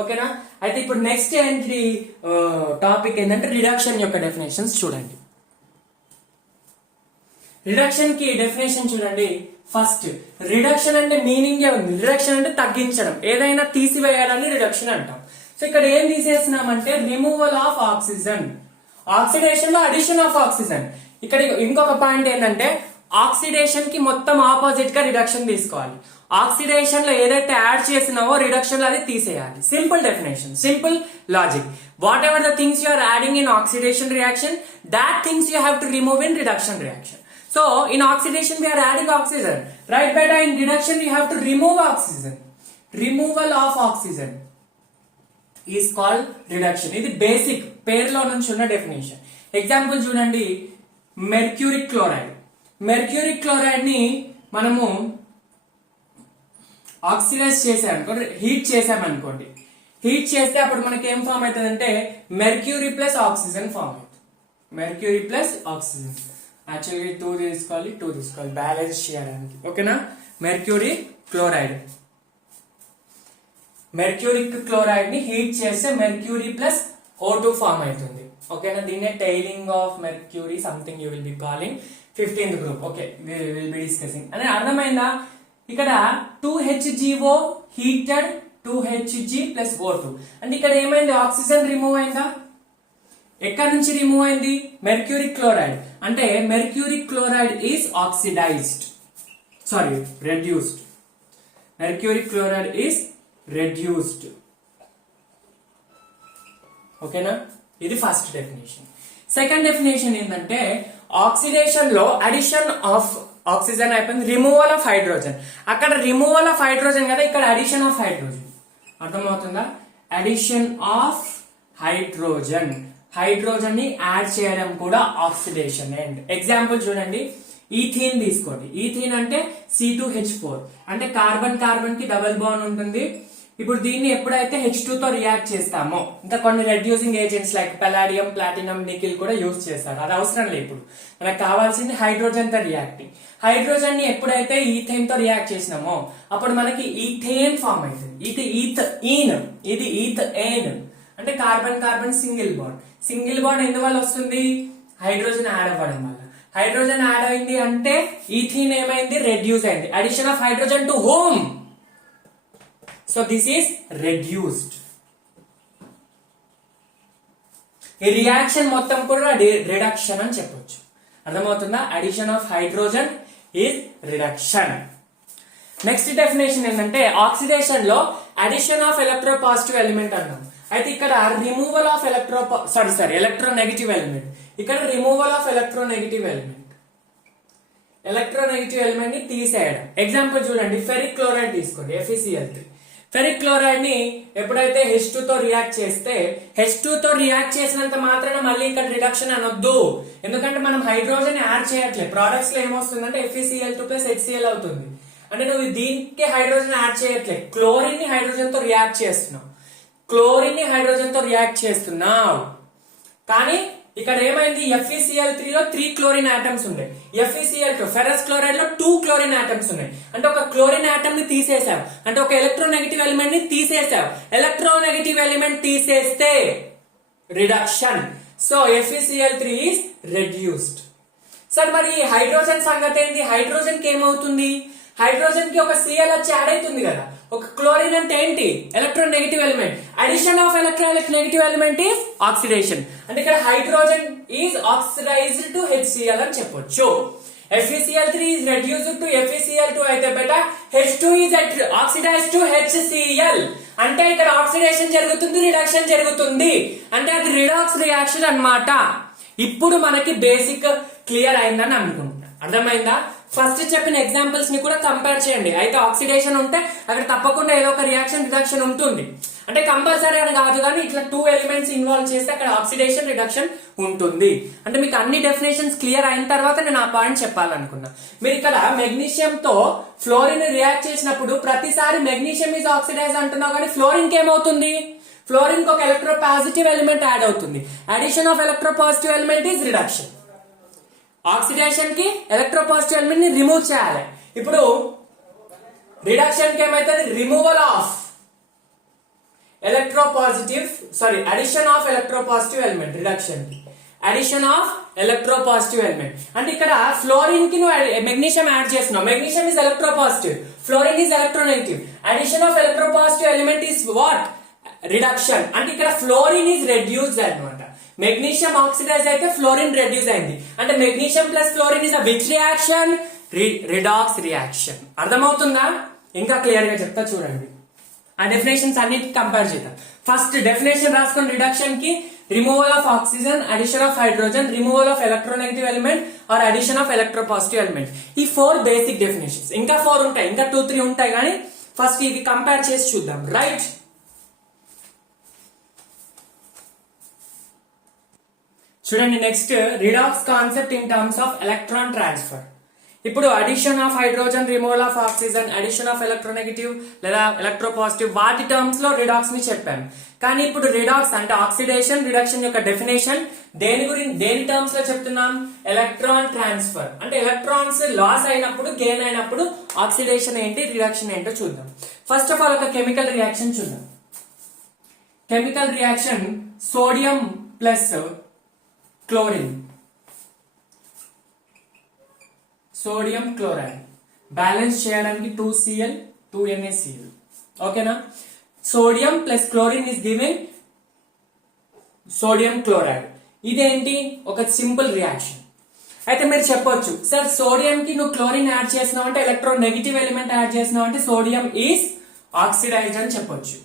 ఓకేనా అయితే ఇప్పుడు నెక్స్ట్ ఏంటి టాపిక్ ఏంటంటే రిడక్షన్ యొక్క డెఫినేషన్స్ చూడండి రిడక్షన్ కి డెఫినేషన్ చూడండి ఫస్ట్ రిడక్షన్ అంటే మీనింగ్ ఉంది రిడక్షన్ అంటే తగ్గించడం ఏదైనా తీసివేయడాన్ని రిడక్షన్ అంటాం సో ఇక్కడ ఏం తీసేస్తున్నామంటే రిమూవల్ ఆఫ్ ఆక్సిజన్ ఆక్సిడేషన్ లో అడిషన్ ఆఫ్ ఆక్సిజన్ ఇక్కడ ఇంకొక పాయింట్ ఏంటంటే ఆక్సిడేషన్ కి మొత్తం ఆపోజిట్ గా రిడక్షన్ తీసుకోవాలి ఆక్సిడేషన్ లో ఏదైతే యాడ్ చేసినావో రిడక్షన్ లో అది తీసేయాలి simple definition simple logic whatever the things you are adding in oxidation reaction that things you have to remove in reduction reaction so in oxidation we are adding oxygen right beta in reduction you have to remove oxygen removal of oxygen is called reduction ఇది basic పేరులో నుంచి ఉన్న definition example చూడండి mercuric chloride ని మనము oxidise చేసామనుకోండి heat చేసామనుకోండి heat చేస్తే అప్పుడు మనకి ఏం ఫామ్ అవుతుంది అంటే మెర్క్యూరీ ప్లస్ ఆక్సిజన్ ఫామ్ అవుతుంది మెర్క్యూరీ ప్లస్ ఆక్సిజన్. యాక్చువల్గా 2 తీసుకోవాలి బ్యాలెన్స్ చేయడానికి. ఓకేనా? మెర్క్యూరీ క్లోరైడ్, మెర్క్యూరిక్ క్లోరైడ్ ని హీట్ చేస్తే మెర్క్యూరీ ప్లస్ O2 ఫామ్ అవుతుంది. ఓకేనా? దీన్నే tiling of mercury something you will be calling 15th group. Okay, will be discussing. అని అర్థమైందా? ఇక్కడ 2HGO heated 2Hg plus O2 అంటే ఇక్కడ ఏమైంది? ఆక్సిజన్ రిమూవ్ అయిందా? ఎక్కడి నుంచి రిమూవ్ అయింది? Mercuric chloride. అంటే mercuric chloride is oxidised, sorry reduced. Mercuric chloride is reduced. ఓకేనా? ఇది ఫస్ట్ డెఫినేషన్. సెకండ్ డెఫినేషన్ ఏంటంటే ఆక్సిడేషన్ లో అడిషన్ ఆఫ్ ఆక్సిజన్ అయిపోయింది, రిమూవల్ ఆఫ్ హైడ్రోజన్. అక్కడ రిమూవల్ ఆఫ్ హైడ్రోజన్ కదా, ఇక్కడ అడిషన్ ఆఫ్ హైడ్రోజన్. అర్థమవుతుందా? అడిషన్ ఆఫ్ హైడ్రోజన్, హైడ్రోజన్ ని యాడ్ చేయడం కూడా ఆక్సిడేషన్. అండ్ ఎగ్జాంపుల్ చూడండి, ఈథీన్ తీసుకోండి. ఈథీన్ అంటే C2H4 అంటే కార్బన్ కార్బన్ కి డబుల్ బాండ్ ఉంటుంది. ఇప్పుడు దీన్ని ఎప్పుడైతే H2 తో రియాక్ట్ చేస్తామో, ఇంకా కొన్ని reducing agents like పలాడియం, platinum, nickel కూడా యూజ్ చేస్తారు. అది అవసరం లేదు. ఇప్పుడు మనకు కావాల్సింది హైడ్రోజన్ తో రియాక్టింగ్. హైడ్రోజన్ ని ఎప్పుడైతే ఈథేన్ తో రియాక్ట్ చేసినామో అప్పుడు మనకి ఈథేన్ ఫామ్ అవుతుంది. ఇది ఈథేన్ అంటే carbon carbon single bond. Single bond ఎందువల్ల వస్తుంది? హైడ్రోజన్ యాడ్ అవ్వడం వల్ల. హైడ్రోజన్ యాడ్ అయింది అంటే ఈథీన్ ఏమైంది? రెడ్యూస్ అయింది. Addition of hydrogen to home, so this is reduced. ఈ రియాక్షన్ మొత్తం కూడా రిడక్షన్ అని చెప్పొచ్చు. అర్థమవుతుందా? Addition of hydrogen is reduction. Next definition ఏంటంటే ఆక్సిడేషన్ లో అడిషన్ ఆఫ్ ఎలక్ట్రోపాజిటివ్ ఎలిమెంట్ అన్నాం. అయితే ఇక్కడ రిమూవల్ ఆఫ్ ఎలక్ట్రోనెగటివ్ ఎలిమెంట్. ఇక్కడ రిమూవల్ ఆఫ్ ఎలక్ట్రోనెగటివ్ ఎలిమెంట్ ని తీసేయడం. ఎగ్జాంపుల్ చూడండి, ఫెరిక్ క్లోరైడ్ తీసుకోండి, FeCl3. ఫెరిక్ క్లోరైడ్ ని ఎప్పుడైతే H2 తో రియాక్ట్ చేస్తే, H2 తో రియాక్ట్ చేసినంత మాత్రాన మళ్ళీ ఇక్కడ రిడక్షన్ అనొద్దు. ఎందుకంటే మనం హైడ్రోజన్ యాడ్ చేయట్లేదు. ప్రొడక్ట్స్ లో ఏమొస్తుందంటే FeCl2 ప్లస్ HCl అవుతుంది. అంటే నువ్వు దీనికి హైడ్రోజన్ యాడ్ చేయట్లేదు, క్లోరిన్ ని హైడ్రోజన్ తో రియాక్ట్ చేస్తున్నావు. కానీ ఇక్కడ ఏమైంది? FeCl3 లో 3 క్లోరిన్ ఆటమ్స్ ఉన్నాయి. FeCl2 ఫెరస్ క్లోరైడ్ లో 2 క్లోరిన్ ఆటమ్స్ ఉన్నాయి. అంటే ఒక క్లోరిన్ ఆటమ్ ని తీసేసావు, అంటే ఒక ఎలక్ట్రోనెగటివ్ ఎలిమెంట్ ని తీసేసావు. ఎలక్ట్రోనెగటివ్ ఎలిమెంట్ తీసేస్తే reduction. So FeCl3 is reduced. Sir మరి హైడ్రోజన్ సంగతి ఏంటి? హైడ్రోజన్ కి ఏమవుతుంది? హైడ్రోజన్ కి ఒక Cl వచ్చి యాడ్ అవుతుంది కదా. ఒక క్లోరిన్ అంటే ఏంటి? Electronegative element. Addition of electronegative element is oxidation. అంటే ఇక్కడ hydrogen is oxidized to HCl అని చెప్పొచ్చు. FeCl3 is reduced to FeCl2 అయితే బెట H2 is oxidized to HCl. అంటే ఇక్కడ ఆక్సిడేషన్ జరుగుతుంది, రిడక్షన్ జరుగుతుంది. అంటే అది రిడాక్స్ రియాక్షన్ అన్నమాట. ఇప్పుడు మనకి బేసిక్ క్లియర్ అయిందని అనుకుంటున్నా. అర్థమైందా? ఫస్ట్ చెప్పిన ఎగ్జాంపుల్స్ ని కూడా కంపేర్ చేయండి. అయితే ఆక్సిడేషన్ ఉంటే అక్కడ తప్పకుండా ఏదో ఒక రిడక్షన్ ఉంటుంది. అంటే కంపల్సరీ అని కాదు, కానీ ఇట్లా 2 ఎలిమెంట్స్ ఇన్వాల్వ్ చేస్తే అక్కడ ఆక్సిడేషన్ రిడక్షన్ ఉంటుంది. అంటే మీకు అన్ని డెఫినేషన్స్ క్లియర్ అయిన తర్వాత నేను ఆ పాయింట్ చెప్పాలనుకున్నా. మీరు ఇక్కడ మెగ్నీషియం తో ఫ్లోరిన్ రియాక్ట్ చేసినప్పుడు ప్రతిసారి మెగ్నీషియం ఈజ్ ఆక్సిడైజ్ అంటున్నావు, కానీ ఫ్లోరిన్ కి ఏమవుతుంది? ఫ్లోరిన్ కి ఒక ఎలక్ట్రోపాజిటివ్ ఎలిమెంట్ యాడ్ అవుతుంది. Addition of electropositive element is reduction. Oxidation కి ఎలక్ట్రోపాజిటివ్ ఎలిమెంట్ ని రిమూవ్ చేయాలి. ఇప్పుడు రిడక్షన్ కి ఏమైతుంది? Removal of addition of electropositive element. Reduction కి అడిషన్ ఆఫ్ ఎలక్ట్రోపాజిటివ్ ఎలిమెంట్. అంటే ఇక్కడ ఫ్లోరిన్ కి నువ్వు మెగ్నీషియం యాడ్ చేస్తున్నావు. Magnesium is electropositive, fluorine is electronegative. Addition of electropositive element is what? Reduction. అంటే ఇక్కడ ఫ్లోరిన్ ఇస్ రెడ్యూస్డ్ అన్నమాట. మెగ్నీషియం ఆక్సిడైజ్ అయితే ఫ్లోరిన్ రెడ్యూస్ అయింది. అంటే magnesium plus fluorine is which reaction? Redox reaction. అర్థమవుతుందా? ఇంకా క్లియర్ గా చెప్తా చూడండి. ఆ డెఫినేషన్స్ అన్నిటి కంపేర్ చేద్దాం. ఫస్ట్ డెఫినేషన్ రాసుకొని రిడక్షన్ కి removal of oxygen, addition of hydrogen, removal of electronegative element or addition of electropositive element. ఈ 4 బేసిక్ డెఫినేషన్స్. ఇంకా 4 ఉంటాయి, ఇంకా 2-3 ఉంటాయి, కానీ ఫస్ట్ ఇవి కంపేర్ చేసి చూద్దాం. రైట్? చూడండి, next redox concept in terms of electron transfer. ఇప్పుడు addition of hydrogen, removal of oxygen, addition of electronegative లేదా ఎలక్ట్రోపాజిటివ్ వాటి టర్మ్స్ లో రిడాక్స్ ని చెప్పాను. కానీ ఇప్పుడు రిడాక్స్ అంటే ఆక్సిడేషన్ రిడక్షన్ యొక్క డెఫినేషన్ దేని టర్మ్స్ లో చెప్తున్నాం? Electron transfer. అంటే ఎలక్ట్రాన్స్ లాస్ అయినప్పుడు గెయిన్ అయినప్పుడు ఆక్సిడేషన్ ఏంటి, రిడక్షన్ ఏంటో చూద్దాం. ఫస్ట్ ఆఫ్ ఆల్ ఒక కెమికల్ రియాక్షన్ చూద్దాం. Chemical reaction sodium plus chlorine, sodium chloride balance చేయడానికి 2Cl 2NaCl. ఓకేనా? Sodium plus chlorine is giving sodium chloride. ఇదేంటి? ఒక సింపుల్ రియాక్షన్. అయితే మీరు చెప్పొచ్చు, సార్ సోడియం కి నువ్వు క్లోరిన్ యాడ్ చేసినావు అంటే ఎలక్ట్రో నెగిటివ్ ఎలిమెంట్ యాడ్ చేసినావు అంటే సోడియం ఈజ్ ఆక్సిడైజ్డ్ అని చెప్పొచ్చు.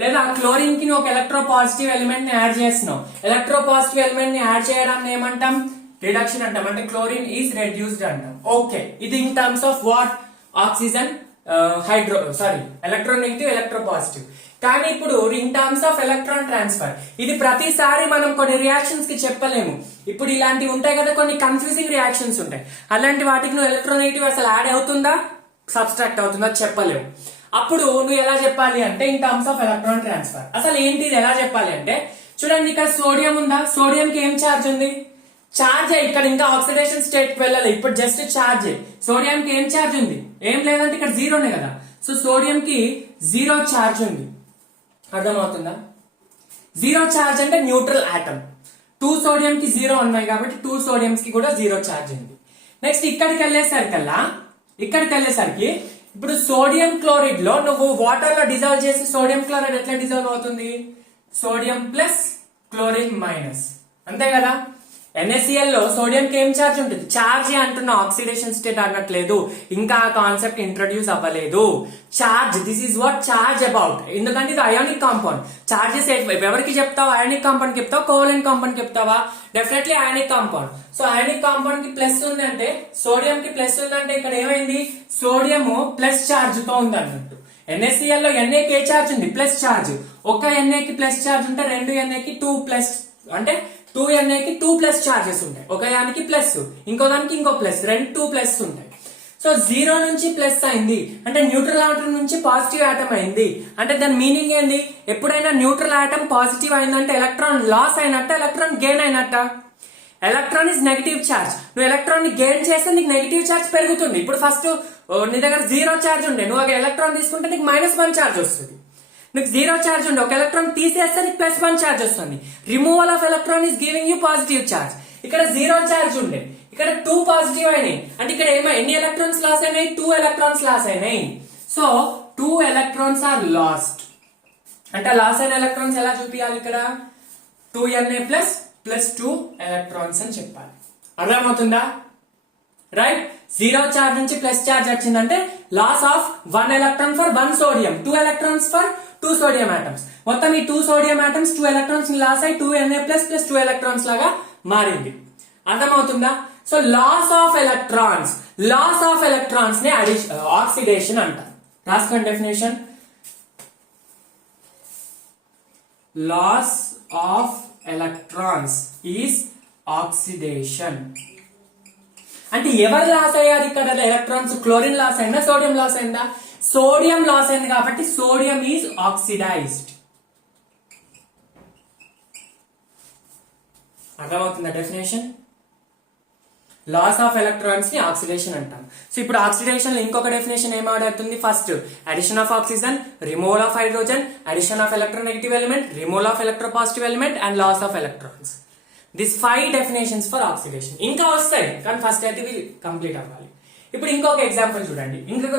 లేదా క్లోరిన్ కి నువ్వు ఒక ఎలక్ట్రో పాజిటివ్ ఎలిమెంట్ ని యాడ్ చేస్తున్నావు. ఎలక్ట్రో పాజిటివ్ ఎలిమెంట్ ని యాడ్ చేయడాన్ని ఏమంటాం? రిడక్షన్ అంటాం. అంటే క్లోరిన్ ఈజ్ రెడ్యూస్డ్ అంటాం. ఓకే, ఇది in terms of what? Oxygen electronegative electro positive. కానీ ఇప్పుడు in terms of electron transfer ఇది ప్రతిసారి మనం కొన్ని రియాక్షన్స్ కి చెప్పలేము. ఇప్పుడు ఇలాంటివి ఉంటాయి కదా, కొన్ని కన్ఫ్యూజింగ్ రియాక్షన్స్ ఉంటాయి. అలాంటి వాటికి నువ్వు ఎలక్ట్రోనెగటివ్ అసలు యాడ్ అవుతుందా సబ్స్ట్రాక్ట్ అవుతుందా చెప్పలేము. అప్పుడు నువ్వు ఎలా చెప్పాలి అంటే in terms of electron transfer. అసలు ఏంటి ఇది ఎలా చెప్పాలి అంటే, చూడండి ఇక్కడ సోడియం ఉందా, సోడియం కి ఏం ఛార్జ్ ఉంది? ఛార్జ్. ఇక్కడ ఇంకా ఆక్సిడేషన్ స్టేట్ కి వెళ్ళాలి, ఇప్పుడు జస్ట్ ఛార్జ్. సోడియం కి ఏం ఛార్జ్ ఉంది? ఏం లేదంటే ఇక్కడ జీరోనే కదా. సో సోడియం కి జీరో ఛార్జ్ ఉంది. అర్థమవుతుందా? జీరో ఛార్జ్ అంటే న్యూట్రల్ ఆటమ్. 2 సోడియం కి జీరో ఉన్నాయి కాబట్టి 2 సోడియంస్ కి కూడా జీరో ఛార్జ్ ఉంది. నెక్స్ట్ ఇక్కడికి వెళ్ళేసరికి ఇప్పుడు సోడియం క్లోరైడ్ లో నువ్వు వాటర్ లో డిజాల్వ్ చేసి సోడియం క్లోరైడ్ ఎట్లా డిజాల్వ్ అవుతుంది? సోడియం ప్లస్ క్లోరిన్ మైనస్, అంతే కదా. NaCl లో సోడియం కి ఏం ఛార్జ్ ఉంటుంది? ఛార్జ్ అంటున్న, ఆక్సిడేషన్ స్టేట్ అనట్లేదు, ఇంకా ఆ కాన్సెప్ట్ ఇంట్రడ్యూస్ అవ్వలేదు. Charge, this is what charge about. ఎందుకంటే ఇది అయానిక్ కాంపౌండ్. ఛార్జెస్ ఎవరికి చెప్తావు? అయానిక్ కాంపౌండ్ చెప్తావు, కోవలెంట్ కాంపౌండ్ చెప్తావా? Definitely ionic compound. So ionic compound కి ప్లస్ ఉందంటే, సోడియం కి ప్లస్ ఉందంటే ఇక్కడ ఏమైంది? సోడియం ప్లస్ ఛార్జ్ తో ఉంది అన్నట్టు. NaCl లో Na కి ఏ ఛార్జ్ ఉంది? Plus charge. ఒక Na కి ప్లస్ ఛార్జ్ ఉంటే 2 Na కి 2 ప్లస్, అంటే 2 Na కి 2 ప్లస్ ఛార్జెస్ ఉంటాయి. ఒక దానికి ప్లస్, ఇంకో దానికి ఇంకో ప్లస్, 2 ప్లస్ ఉంటాయి. సో జీరో నుంచి ప్లస్ అయింది అంటే న్యూట్రల్ ఆటమ్ నుంచి పాజిటివ్ ఆటమ్ అయింది. అంటే దాని మీనింగ్ ఏంది? ఎప్పుడైనా న్యూట్రల్ ఆటమ్ పాజిటివ్ అయిందంటే ఎలక్ట్రాన్ లాస్ అయినట్ట, ఎలక్ట్రాన్ గెయిన్ అయినట్ట? Electron is negative charge. నువ్వు ఎలక్ట్రాన్ ని గెయిన్ చేస్తే నీకు నెగిటివ్ ఛార్జ్ పెరుగుతుంది. ఇప్పుడు ఫస్ట్ నీ దగ్గర జీరో ఛార్జ్ ఉండే, నువ్వు ఒక ఎలక్ట్రాన్ తీసుకుంటే నీకు -1 ఛార్జ్ వస్తుంది. నీకు జీరో ఛార్జ్ ఉండే, ఒక ఎలక్ట్రాన్ తీసేస్తే నీకు +1 ఛార్జ్ వస్తుంది. Removal of electron is giving you positive charge. ఇక్కడ జీరో ఛార్జ్ ఉండే, ఇక్కడ 2 పాజిటివ్ అయినాయి. అంటే ఇక్కడ ఎన్ని ఎలక్ట్రాన్స్ లాస్ అయినాయి? 2 ఎలక్ట్రాన్స్ లాస్ అయినాయి. So 2 electrons are lost. అంటే లాస్ అయిన ఎలక్ట్రాన్స్ ఎలా చూపించాలి? ఇక్కడ 2Na ప్లస్ 2 ఎలక్ట్రాన్స్ అని చెప్పాలి. అర్థమవుతుందా? రైట్. జీరో ఛార్జ్ నుంచి ప్లస్ ఛార్జ్ వచ్చిందంటే loss of 1 electron for 1 sodium, 2 electrons for 2 sodium atoms. మొత్తం ఈ 2 సోడియం ఆటమ్స్ 2 ఎలక్ట్రాన్స్ లాస్ అయి 2Na ప్లస్ 2 ఎలక్ట్రాన్స్ లాగా మారింది. అర్థమవుతుందా? సో లాస్ ఆఫ్ ఎలక్ట్రాన్స్ ని ఆక్సిడేషన్ అంటారు. రాసుకోండి definition. Loss of electrons is oxidation. అంటే ఎవరు లాస్ అయ్యారు ఇక్కడ? ఎలక్ట్రాన్స్. క్లోరిన్ లాస్ అయిందా, సోడియం లాస్ అయిందా? సోడియం లాస్ అయింది కాబట్టి సోడియం ఈజ్ ఆక్సిడైజ్డ్. అర్థమవుతుందా డెఫినేషన్? లాస్ ఆఫ్ ఎలక్ట్రాన్స్ ని ఆక్సిడేషన్ అంటాం. సో ఇప్పుడు ఆక్సిడేషన్ లో ఇంకొక డెఫినేషన్ ఏం అవుతుంది? First addition of oxygen, removal of hydrogen, addition of electronegative element, removal of electropositive element and loss of electrons. This 5 definitions for oxidation. ఇంకా వస్తాయి కానీ ఫస్ట్ అయితే ఇవి కంప్లీట్ అవ్వాలి. ఇప్పుడు ఇంకొక ఎగ్జాంపుల్ చూడండి. ఇంకొక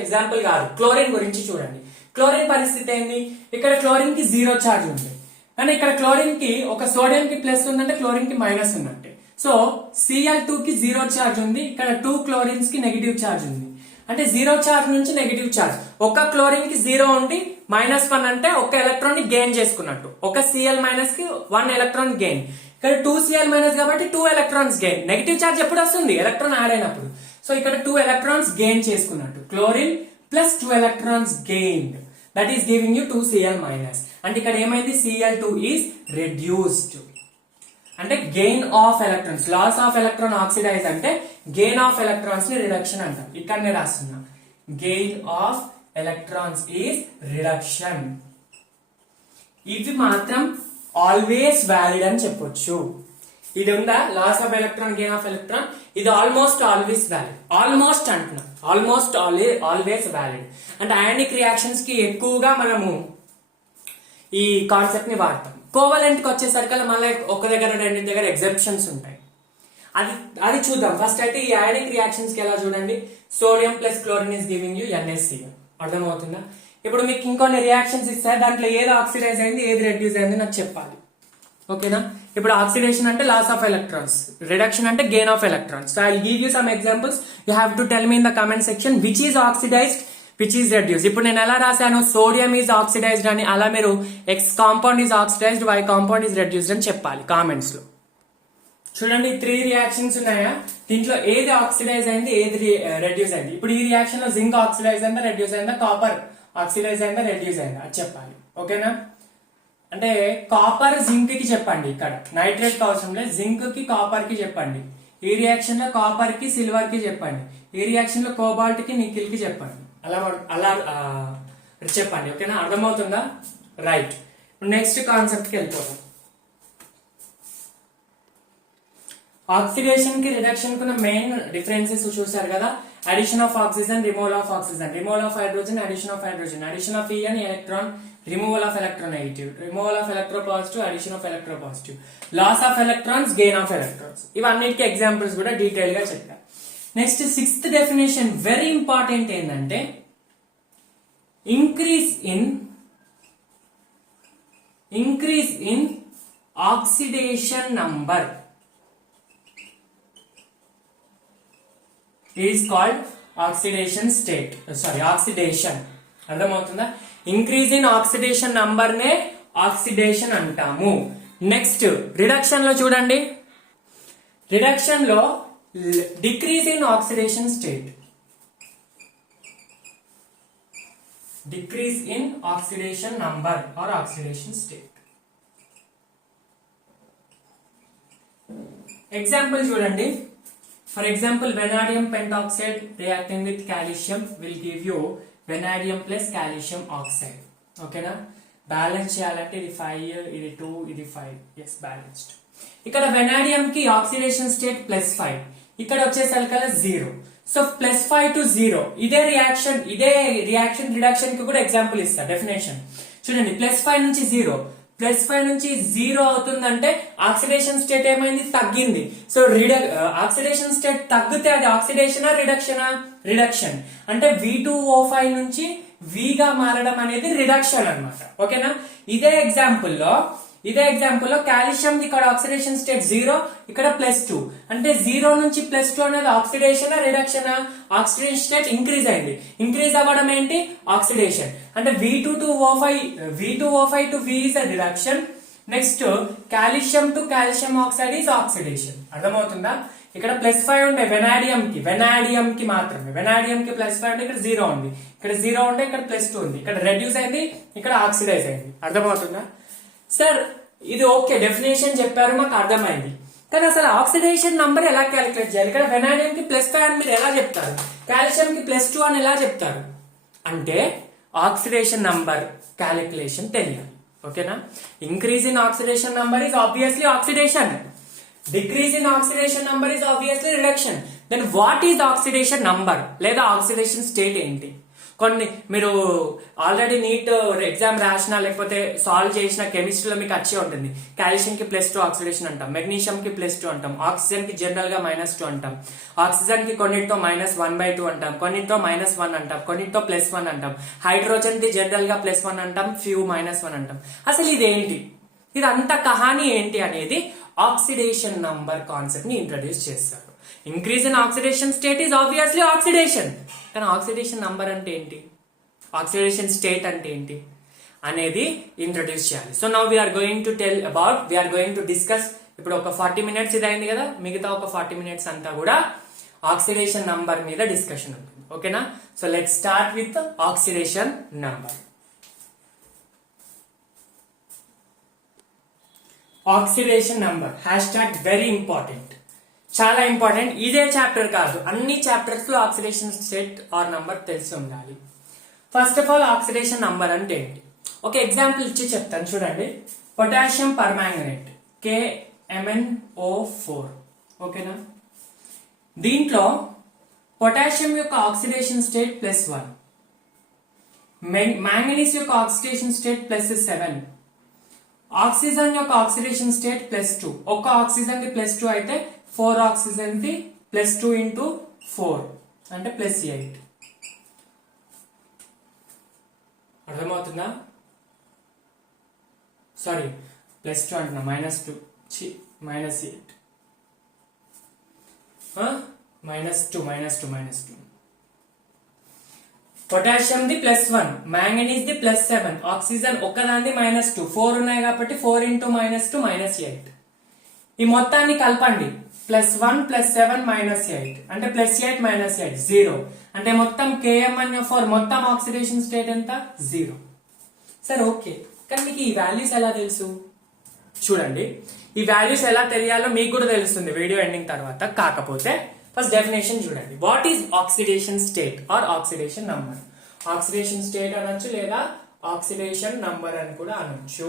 ఎగ్జాంపుల్ కాదు, క్లోరిన్ గురించి చూడండి. క్లోరిన్ పరిస్థితి ఏంటి? ఇక్కడ క్లోరిన్ కి జీరో ఛార్జ్ ఉంది, కానీ ఇక్కడ క్లోరిన్ కి ఒక సోడియం కి ప్లస్ ఉందంటే క్లోరిన్ కి మైనస్ ఉన్నట్టే. సో Cl2 కి జీరో ఛార్జ్ ఉంది, ఇక్కడ 2 క్లోరిన్స్ కి నెగిటివ్ ఛార్జ్ ఉంది. అంటే జీరో ఛార్జ్ నుంచి నెగిటివ్ ఛార్జ్. ఒక క్లోరిన్ కి జీరో ఉండి -1 అంటే ఒక ఎలక్ట్రాన్ ని గెయిన్ చేసుకున్నట్టు. ఒక Cl- కి 1 ఎలక్ట్రాన్ గెయిన్. ఇక్కడ 2Cl- కాబట్టి 2 ఎలక్ట్రాన్స్ గెయిన్. నెగిటివ్ ఛార్జ్ ఎప్పుడు వస్తుంది? ఎలక్ట్రాన్ యాడ్ అయినప్పుడు. సో ఇక్కడ 2 ఎలక్ట్రాన్స్ గెయిన్ చేసుకున్నట్టు. Chlorine plus 2 electrons gained, that is giving you 2Cl-. అంటే ఇక్కడ ఏమైంది? Cl2 is reduced. అంటే gain of electrons. Loss of electron oxidise అంటే గెయిన్ ఆఫ్ ఎలక్ట్రాన్స్ ని రిడక్షన్ అంటాం. ఇక్కడనే రాస్తున్నా, gain of electrons is reduction. ఇవి మాత్రం ఆల్వేస్ వ్యాలిడ్ అని చెప్పొచ్చు. ఇది ఉందా, loss of electron, gain of electron, ఇది ఆల్మోస్ట్ ఆల్వేస్ వ్యాలిడ్. ఆల్మోస్ట్ అంటున్నా, ఆల్మోస్ట్ ఆల్వేస్ వ్యాలిడ్. అంటే అయానిక్ రియాక్షన్స్ కి ఎక్కువగా మనము ఈ కాన్సెప్ట్ ని వాడతాం. కోవలెంట్ కి వచ్చేసరికి మళ్ళీ ఒక దగ్గర రెండు దగ్గర ఎగ్జెప్షన్స్ ఉంటాయి. అది చూద్దాం. ఫస్ట్ అయితే ఈ అయానిక్ రియాక్షన్స్ కి ఎలా చూడండి, sodium plus chlorine is giving you NaCl. అర్థమవుతుందా? ఇప్పుడు మీకు ఇంకొన్ని రియాక్షన్స్ ఇస్తాయి, దాంట్లో ఏది ఆక్సిడైజ్ అయింది ఏది రెడ్యూస్ అయింది నాకు చెప్పాలి. ఓకేనా? ఇప్పుడు ఆక్సిడేషన్ అంటే లాస్ ఆఫ్ ఎలక్ట్రాన్స్, రిడక్షన్ అంటే gain of electrons. So I will give you some examples. You have to tell me in the comment section which is oxidized, which is reduce. ఇప్పుడు నేను ఎలా రాశాను, సోడియం ఈజ్ ఆక్సిడైజ్డ్ అని, అలా మీరు X compound is oxidized, Y compound is reduced అని చెప్పాలి comments లో. చూడండి 3 రియాక్షన్స్ ఉన్నాయా, దీంట్లో ఏది ఆక్సిడైజ్ అయింది ఏది రెడ్యూస్ అయింది. ఇప్పుడు ఈ రియాక్షన్ లో జింక్ ఆక్సిడైజ్ అయిందా రెడ్యూస్ అయిందా, కాపర్ ఆక్సిడైజ్ అయిందా రెడ్యూస్ అయిందా అది చెప్పాలి. ఓకేనా? అంటే కాపర్ జింక్ కి చెప్పండి, ఇక్కడ నైట్రేట్ అవసరం లేదు, జింక్ కి కాపర్ కి చెప్పండి. ఈ రియాక్షన్ లో కాపర్ కి సిల్వర్ కి చెప్పండి. ఈ రియాక్షన్ లో కోబాల్ట్ కి నికిల్ కి చెప్పండి. అలా చెప్పండి. ఓకేనా? అర్థమవుతుందా? రైట్. నెక్స్ట్ కాన్సెప్ట్ కి వెళ్ళిపోతాం. ఆక్సిడేషన్ కి రిడక్షన్ కు మెయిన్ డిఫరెన్సెస్ చూసారు కదా. Addition of oxygen, removal of oxygen, removal of hydrogen, addition of hydrogen, addition of an electron, removal of electronegative, removal of electropositive, addition of electropositive, loss of electrons, gain of electrons. ఇవన్నిటికీ examples కూడా detail గా చెప్పా. Next 6th definition very important ఏంటంటే increase in oxidation number is called oxidation state. Oxidation. అర్థమవుతుందా? Increase in oxidation number నే oxidation అంటాము. Next reduction లో చూడండి, రిడక్షన్ లో decrease in oxidation state, decrease in oxidation number or oxidation state. Example చూడండి. For example, vanadium pentoxide reacting with calcium will give you vanadium plus calcium oxide. ఓకేనా? Balance చేయాలంటే ఇది 5, ఇది 2, ఇది 5. Yes, balanced. ఇక్కడ వెనాడియం కి oxidation state +5, ఇక్కడ వచ్చేసరికి 0. So +5 to 0. ఇదే రియాక్షన్ రిడక్షన్ కి కూడా ఎగ్జాంపుల్ ఇస్తా. డెఫినేషన్ చూడండి, +5 నుంచి 0, +5 నుంచి 0 అవుతుందంటే ఆక్సిడేషన్ స్టేట్ ఏమైంది, తగ్గింది. సో ఆక్సిడేషన్ స్టేట్ తగ్గితే అది ఆక్సిడేషనా రిడక్షనా, రిడక్షన్. అంటే V2O5 నుంచి V గా మారడం అనేది రిడక్షన్ అన్నమాట. ఓకేనా? ఇదే ఎగ్జాంపుల్ లో కాల్షియం ఇక్కడ ఆక్సిడేషన్ స్టేట్ 0, ఇక్కడ +2. అంటే 0 నుంచి +2 అనేది oxidation reduction. Oxidation state increase అయింది. ఇంక్రీజ్ అవ్వడం ఏంటి, ఆక్సిడేషన్. అంటే V2O5 to V is a reduction. Next calcium to calcium oxide is oxidation. అర్థమవుతుందా? ఇక్కడ +5 ఉండే వెనాడియం కి మాత్రమే, వెనాడియం కి +5 ఉంటే ఇక్కడ 0 ఉంది, ఇక్కడ 0 ఉంటే ఇక్కడ +2 ఉంది, ఇక్కడ రెడ్యూస్ అయింది, ఇక్కడ ఆక్సిడైజ్ అయింది. అర్థమవుతుందా? సార్ ఇది ఓకే, డెఫినేషన్ చెప్పారు, మాకు అర్థమైంది. కానీ అసలు ఆక్సిడేషన్ నంబర్ ఎలా క్యాలిక్యులేట్ చేయాలి? ఇక్కడ వెనాడియం కి +5 అని మీరు ఎలా చెప్తారు, కాల్షియం కి +2 అని ఎలా చెప్తారు? అంటే ఆక్సిడేషన్ నంబర్ క్యాలిక్యులేషన్ తెలియాలి. ఓకేనా? Increase in oxidation number is obviously oxidation, decrease in oxidation number is obviously reduction. Then what is oxidation number లేదా ఆక్సిడేషన్ స్టేట్ ఏంటి? కొన్ని మీరు ఆల్రెడీ నీట్ ఎగ్జామ్ రాసినా లేకపోతే సాల్వ్ చేసిన కెమిస్ట్రీలో మీకు వచ్చే ఉంటుంది. కాల్షియం కి +2 ఆక్సిడేషన్ అంటాం, మెగ్నీషియం కి +2 అంటాం, ఆక్సిజన్ కి జనరల్ గా -2 అంటాం, ఆక్సిజన్ కి కొన్నిటితో -1/2 అంటాం, కొన్నిటితో -1 అంటాం, కొన్నిటితో +1 అంటాం, హైడ్రోజన్ కి జనరల్ గా +1 అంటాం, ఫ్యూ -1 అంటాం. అసలు ఇదేంటి, ఇదంతా కహాని ఏంటి అనేది ఆక్సిడేషన్ నంబర్ కాన్సెప్ట్ ని ఇంట్రడ్యూస్ చేస్తారు. Increase in oxidation state is obviously oxidation. కానీ ఆక్సిడేషన్ నంబర్ అంటే ఏంటి, ఆక్సిడేషన్ స్టేట్ అంటే ఏంటి అనేది ఇంట్రడ్యూస్ చేయాలి. So now we are going to discuss. ఇప్పుడు ఒక 40 minutes ఇది అయింది కదా, మిగతా ఒక 40 minutes అంతా కూడా ఆక్సిడేషన్ నంబర్ మీద డిస్కషన్ ఉంటుంది. ఓకేనా? So let's start with oxidation number. Oxidation number hashtag very important, చాలా ఇంపార్టెంట్. ఇదే చాప్టర్ కాదు, అన్ని చాప్టర్స్ లో ఆక్సిడేషన్ స్టేట్ ఆర్ నంబర్ తెలిసి ఉండాలి. First of all oxidation number అంటే ఏంటి, ఒక ఎగ్జాంపుల్ ఇచ్చి చెప్తాను చూడండి. పొటాషియం పర్మాంగనేట్ KMnO4, ఓకేనా. దీంట్లో పొటాషియం యొక్క ఆక్సిడేషన్ స్టేట్ +1, మ్యాంగనీస్ యొక్క ఆక్సిడేషన్ స్టేట్ +7, ఆక్సిజన్ యొక్క ఆక్సిడేషన్ స్టేట్ +2. ఒక ఆక్సిజన్ ది +2 అయితే 4 ఆక్సిజన్ ది +2 × 4 అంటే +8. అర్థమవుతుందా? సారీ, +2 అంటున్నా, -2 -8 -2 potassium the +1, manganese the +7, oxygen ఒక్కదాన్ని -2, 4 ఉన్నాయి కాబట్టి 4 × -2 -8. ఈ మొత్తాన్ని కలపండి, +1 +7 -8 అంటే +8 -8 0. అంటే మొత్తం KMnO4 మొత్తం ఆక్సిడేషన్ స్టేట్ ఎంత? 0. సరే ఓకే, కానీ మీకు ఈ వాల్యూస్ ఎలా తెలుసు? చూడండి, ఈ వాల్యూస్ ఎలా తెలియాలో మీకు కూడా తెలుస్తుంది వీడియో ఎండింగ్ తర్వాత. కాకపోతే ఫస్ట్ డెఫినేషన్ చూడండి. What is oxidation state or oxidation number? Oxidation state అనొచ్చు లేదా ఆక్సిడేషన్ నంబర్ అని కూడా అనొచ్చు.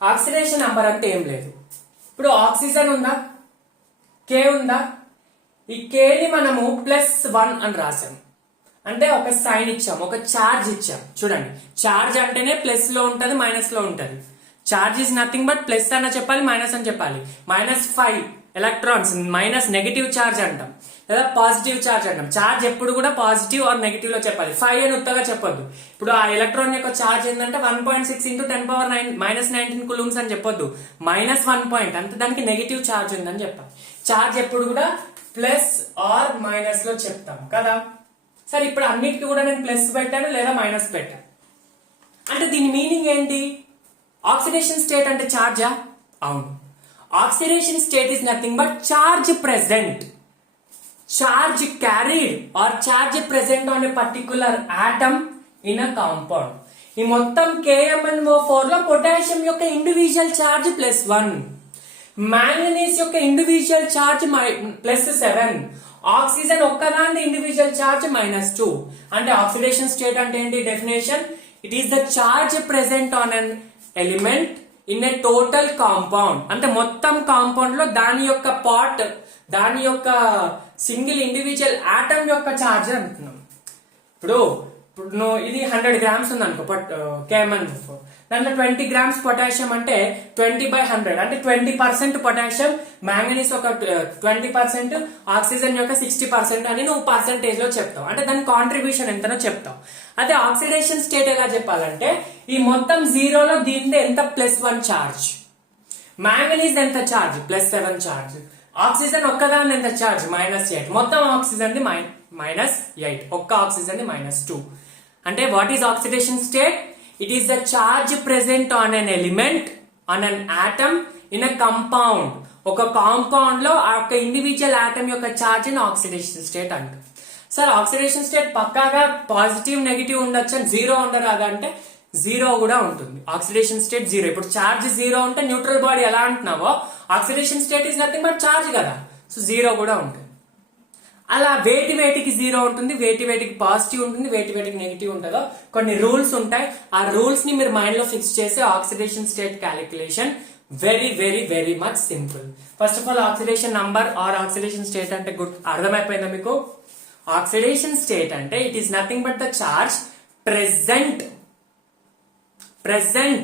ఆక్సిడేషన్ నంబర్ అంటే ఏం లేదు, ఇప్పుడు ఆక్సిజన్ ఉందా, K ఉందా, ఈ K ని మనము +1 అని రాసాం అంటే ఒక సైన్ ఇచ్చాం, ఒక చార్జ్ ఇచ్చాం. చూడండి, చార్జ్ అంటేనే ప్లస్ లో ఉంటది, మైనస్ లో ఉంటది. Charge is nothing but plus అన్న చెప్పాలి, మైనస్ అని చెప్పాలి. -5 ఎలక్ట్రాన్స్, మైనస్ నెగటివ్ చార్జ్ అంటాం లేదా పాజిటివ్ చార్జ్ అంటాం. చార్జ్ ఎప్పుడు కూడా పాజిటివ్ ఆర్ నెగటివ్ లో చెప్పాలి, 5 అని ఉత్తగా చెప్పొద్దు. ఇప్పుడు ఆ ఎలక్ట్రాన్ యొక్క చార్జ్ ఏంటంటే 1.6 × 10⁻9 -19 కూలుంబ్స్ అని చెప్పొద్దు, -1 పాయింట్ అంటే దానికి నెగటివ్ చార్జ్ ఉందని చెప్పాలి. చార్జ్ ఎప్పుడు కూడా ప్లస్ ఆర్ మైనస్ లో చెప్తాం కదా. సరే, ఇప్పుడు అన్నిటికీ కూడా నేను ప్లస్ పెట్టాను లేదా మైనస్ పెట్టాను అంటే దీని మీనింగ్ ఏంటి? ఆక్సిడేషన్ స్టేట్ అంటే చార్జా? అవును. Oxidation state is nothing but charge present, charge carried or charge present on a particular atom in a compound. ఈ మొత్తం KMnO4 లో పొటాషియం యొక్క ఇండివిజువల్ చార్జ్ +1, మ్యాంగనీస్ యొక్క ఇండివిజువల్ చార్జ్ +7, ఆక్సిజన్ ఒక్కదాని ఇండివిజువల్ చార్జ్ -2. అంటే ఆక్సిడేషన్ స్టేట్ అంటే ఏంటి? Definition, it is the charge present on an element in a total compound. అంటే మొత్తం కాంపౌండ్ లో దాని యొక్క పార్ట్, దాని యొక్క సింగిల్ ఇండివిజువల్ ఆటమ్ యొక్క చార్జ్ అంటున్నాం. ఇప్పుడు ఇది 100 గ్రామ్స్ ఉంది అనుకో KMnO4, దాంట్లో 20 గ్రామ్స్ పొటాషియం అంటే 20/100 అంటే 20% పొటాషియం, మ్యాంగనీస్ ఒక 20%, ఆక్సిజన్ యొక్క 60% అని నువ్వు పర్సెంటేజ్ లో చెప్తావు. అంటే దాని కాంట్రిబ్యూషన్ ఎంతనో చెప్తావు. అదే ఆక్సిడేషన్ స్టేట్ ఎలా చెప్పాలంటే ఈ మొత్తం జీరోలో దీని ఎంత +1 చార్జ్, మ్యాంగనీస్ ఎంత చార్జ్ +7 చార్జ్, ఆక్సిజన్ ఒక్కదాని ఎంత చార్జ్ -8, మొత్తం ఆక్సిజన్ ది -8, ఒక్క ఆక్సిజన్ ది -2. అంటే what is oxidation state? It is the charge present on an element, on an atom in a compound. ఒక కాంపౌండ్ లో ఆ యొక్క ఇండివిజువల్ ఆటమ్ యొక్క చార్జ్ ని ఆక్సిడేషన్ స్టేట్ అంటారు. సార్ ఆక్సిడేషన్ స్టేట్ పక్కాగా పాజిటివ్ నెగిటివ్ ఉండొచ్చు, 0 ఉండరాదా అంటే 0 కూడా ఉంటుంది. Oxidation state 0. ఇప్పుడు చార్జ్ 0 ఉంటే న్యూట్రల్ బాడీ ఎలా అంటున్నావో oxidation state is nothing but charge కదా, సో 0 కూడా ఉంటుంది. అలా వేటికి 0 ఉంటుంది, వేటికి పాజిటివ్ ఉంటుంది, వేటికి నెగిటివ్ ఉంటుందో కొన్ని రూల్స్ ఉంటాయి. ఆ రూల్స్ ని మీరు మైండ్ లో ఫిక్స్ చేసి oxidation state calculation very very very much simple. First of all oxidation number or oxidation state అంటే అర్థమైపోయిందా మీకు? ఆక్సిడేషన్ స్టేట్ అంటే it is nothing but the charge present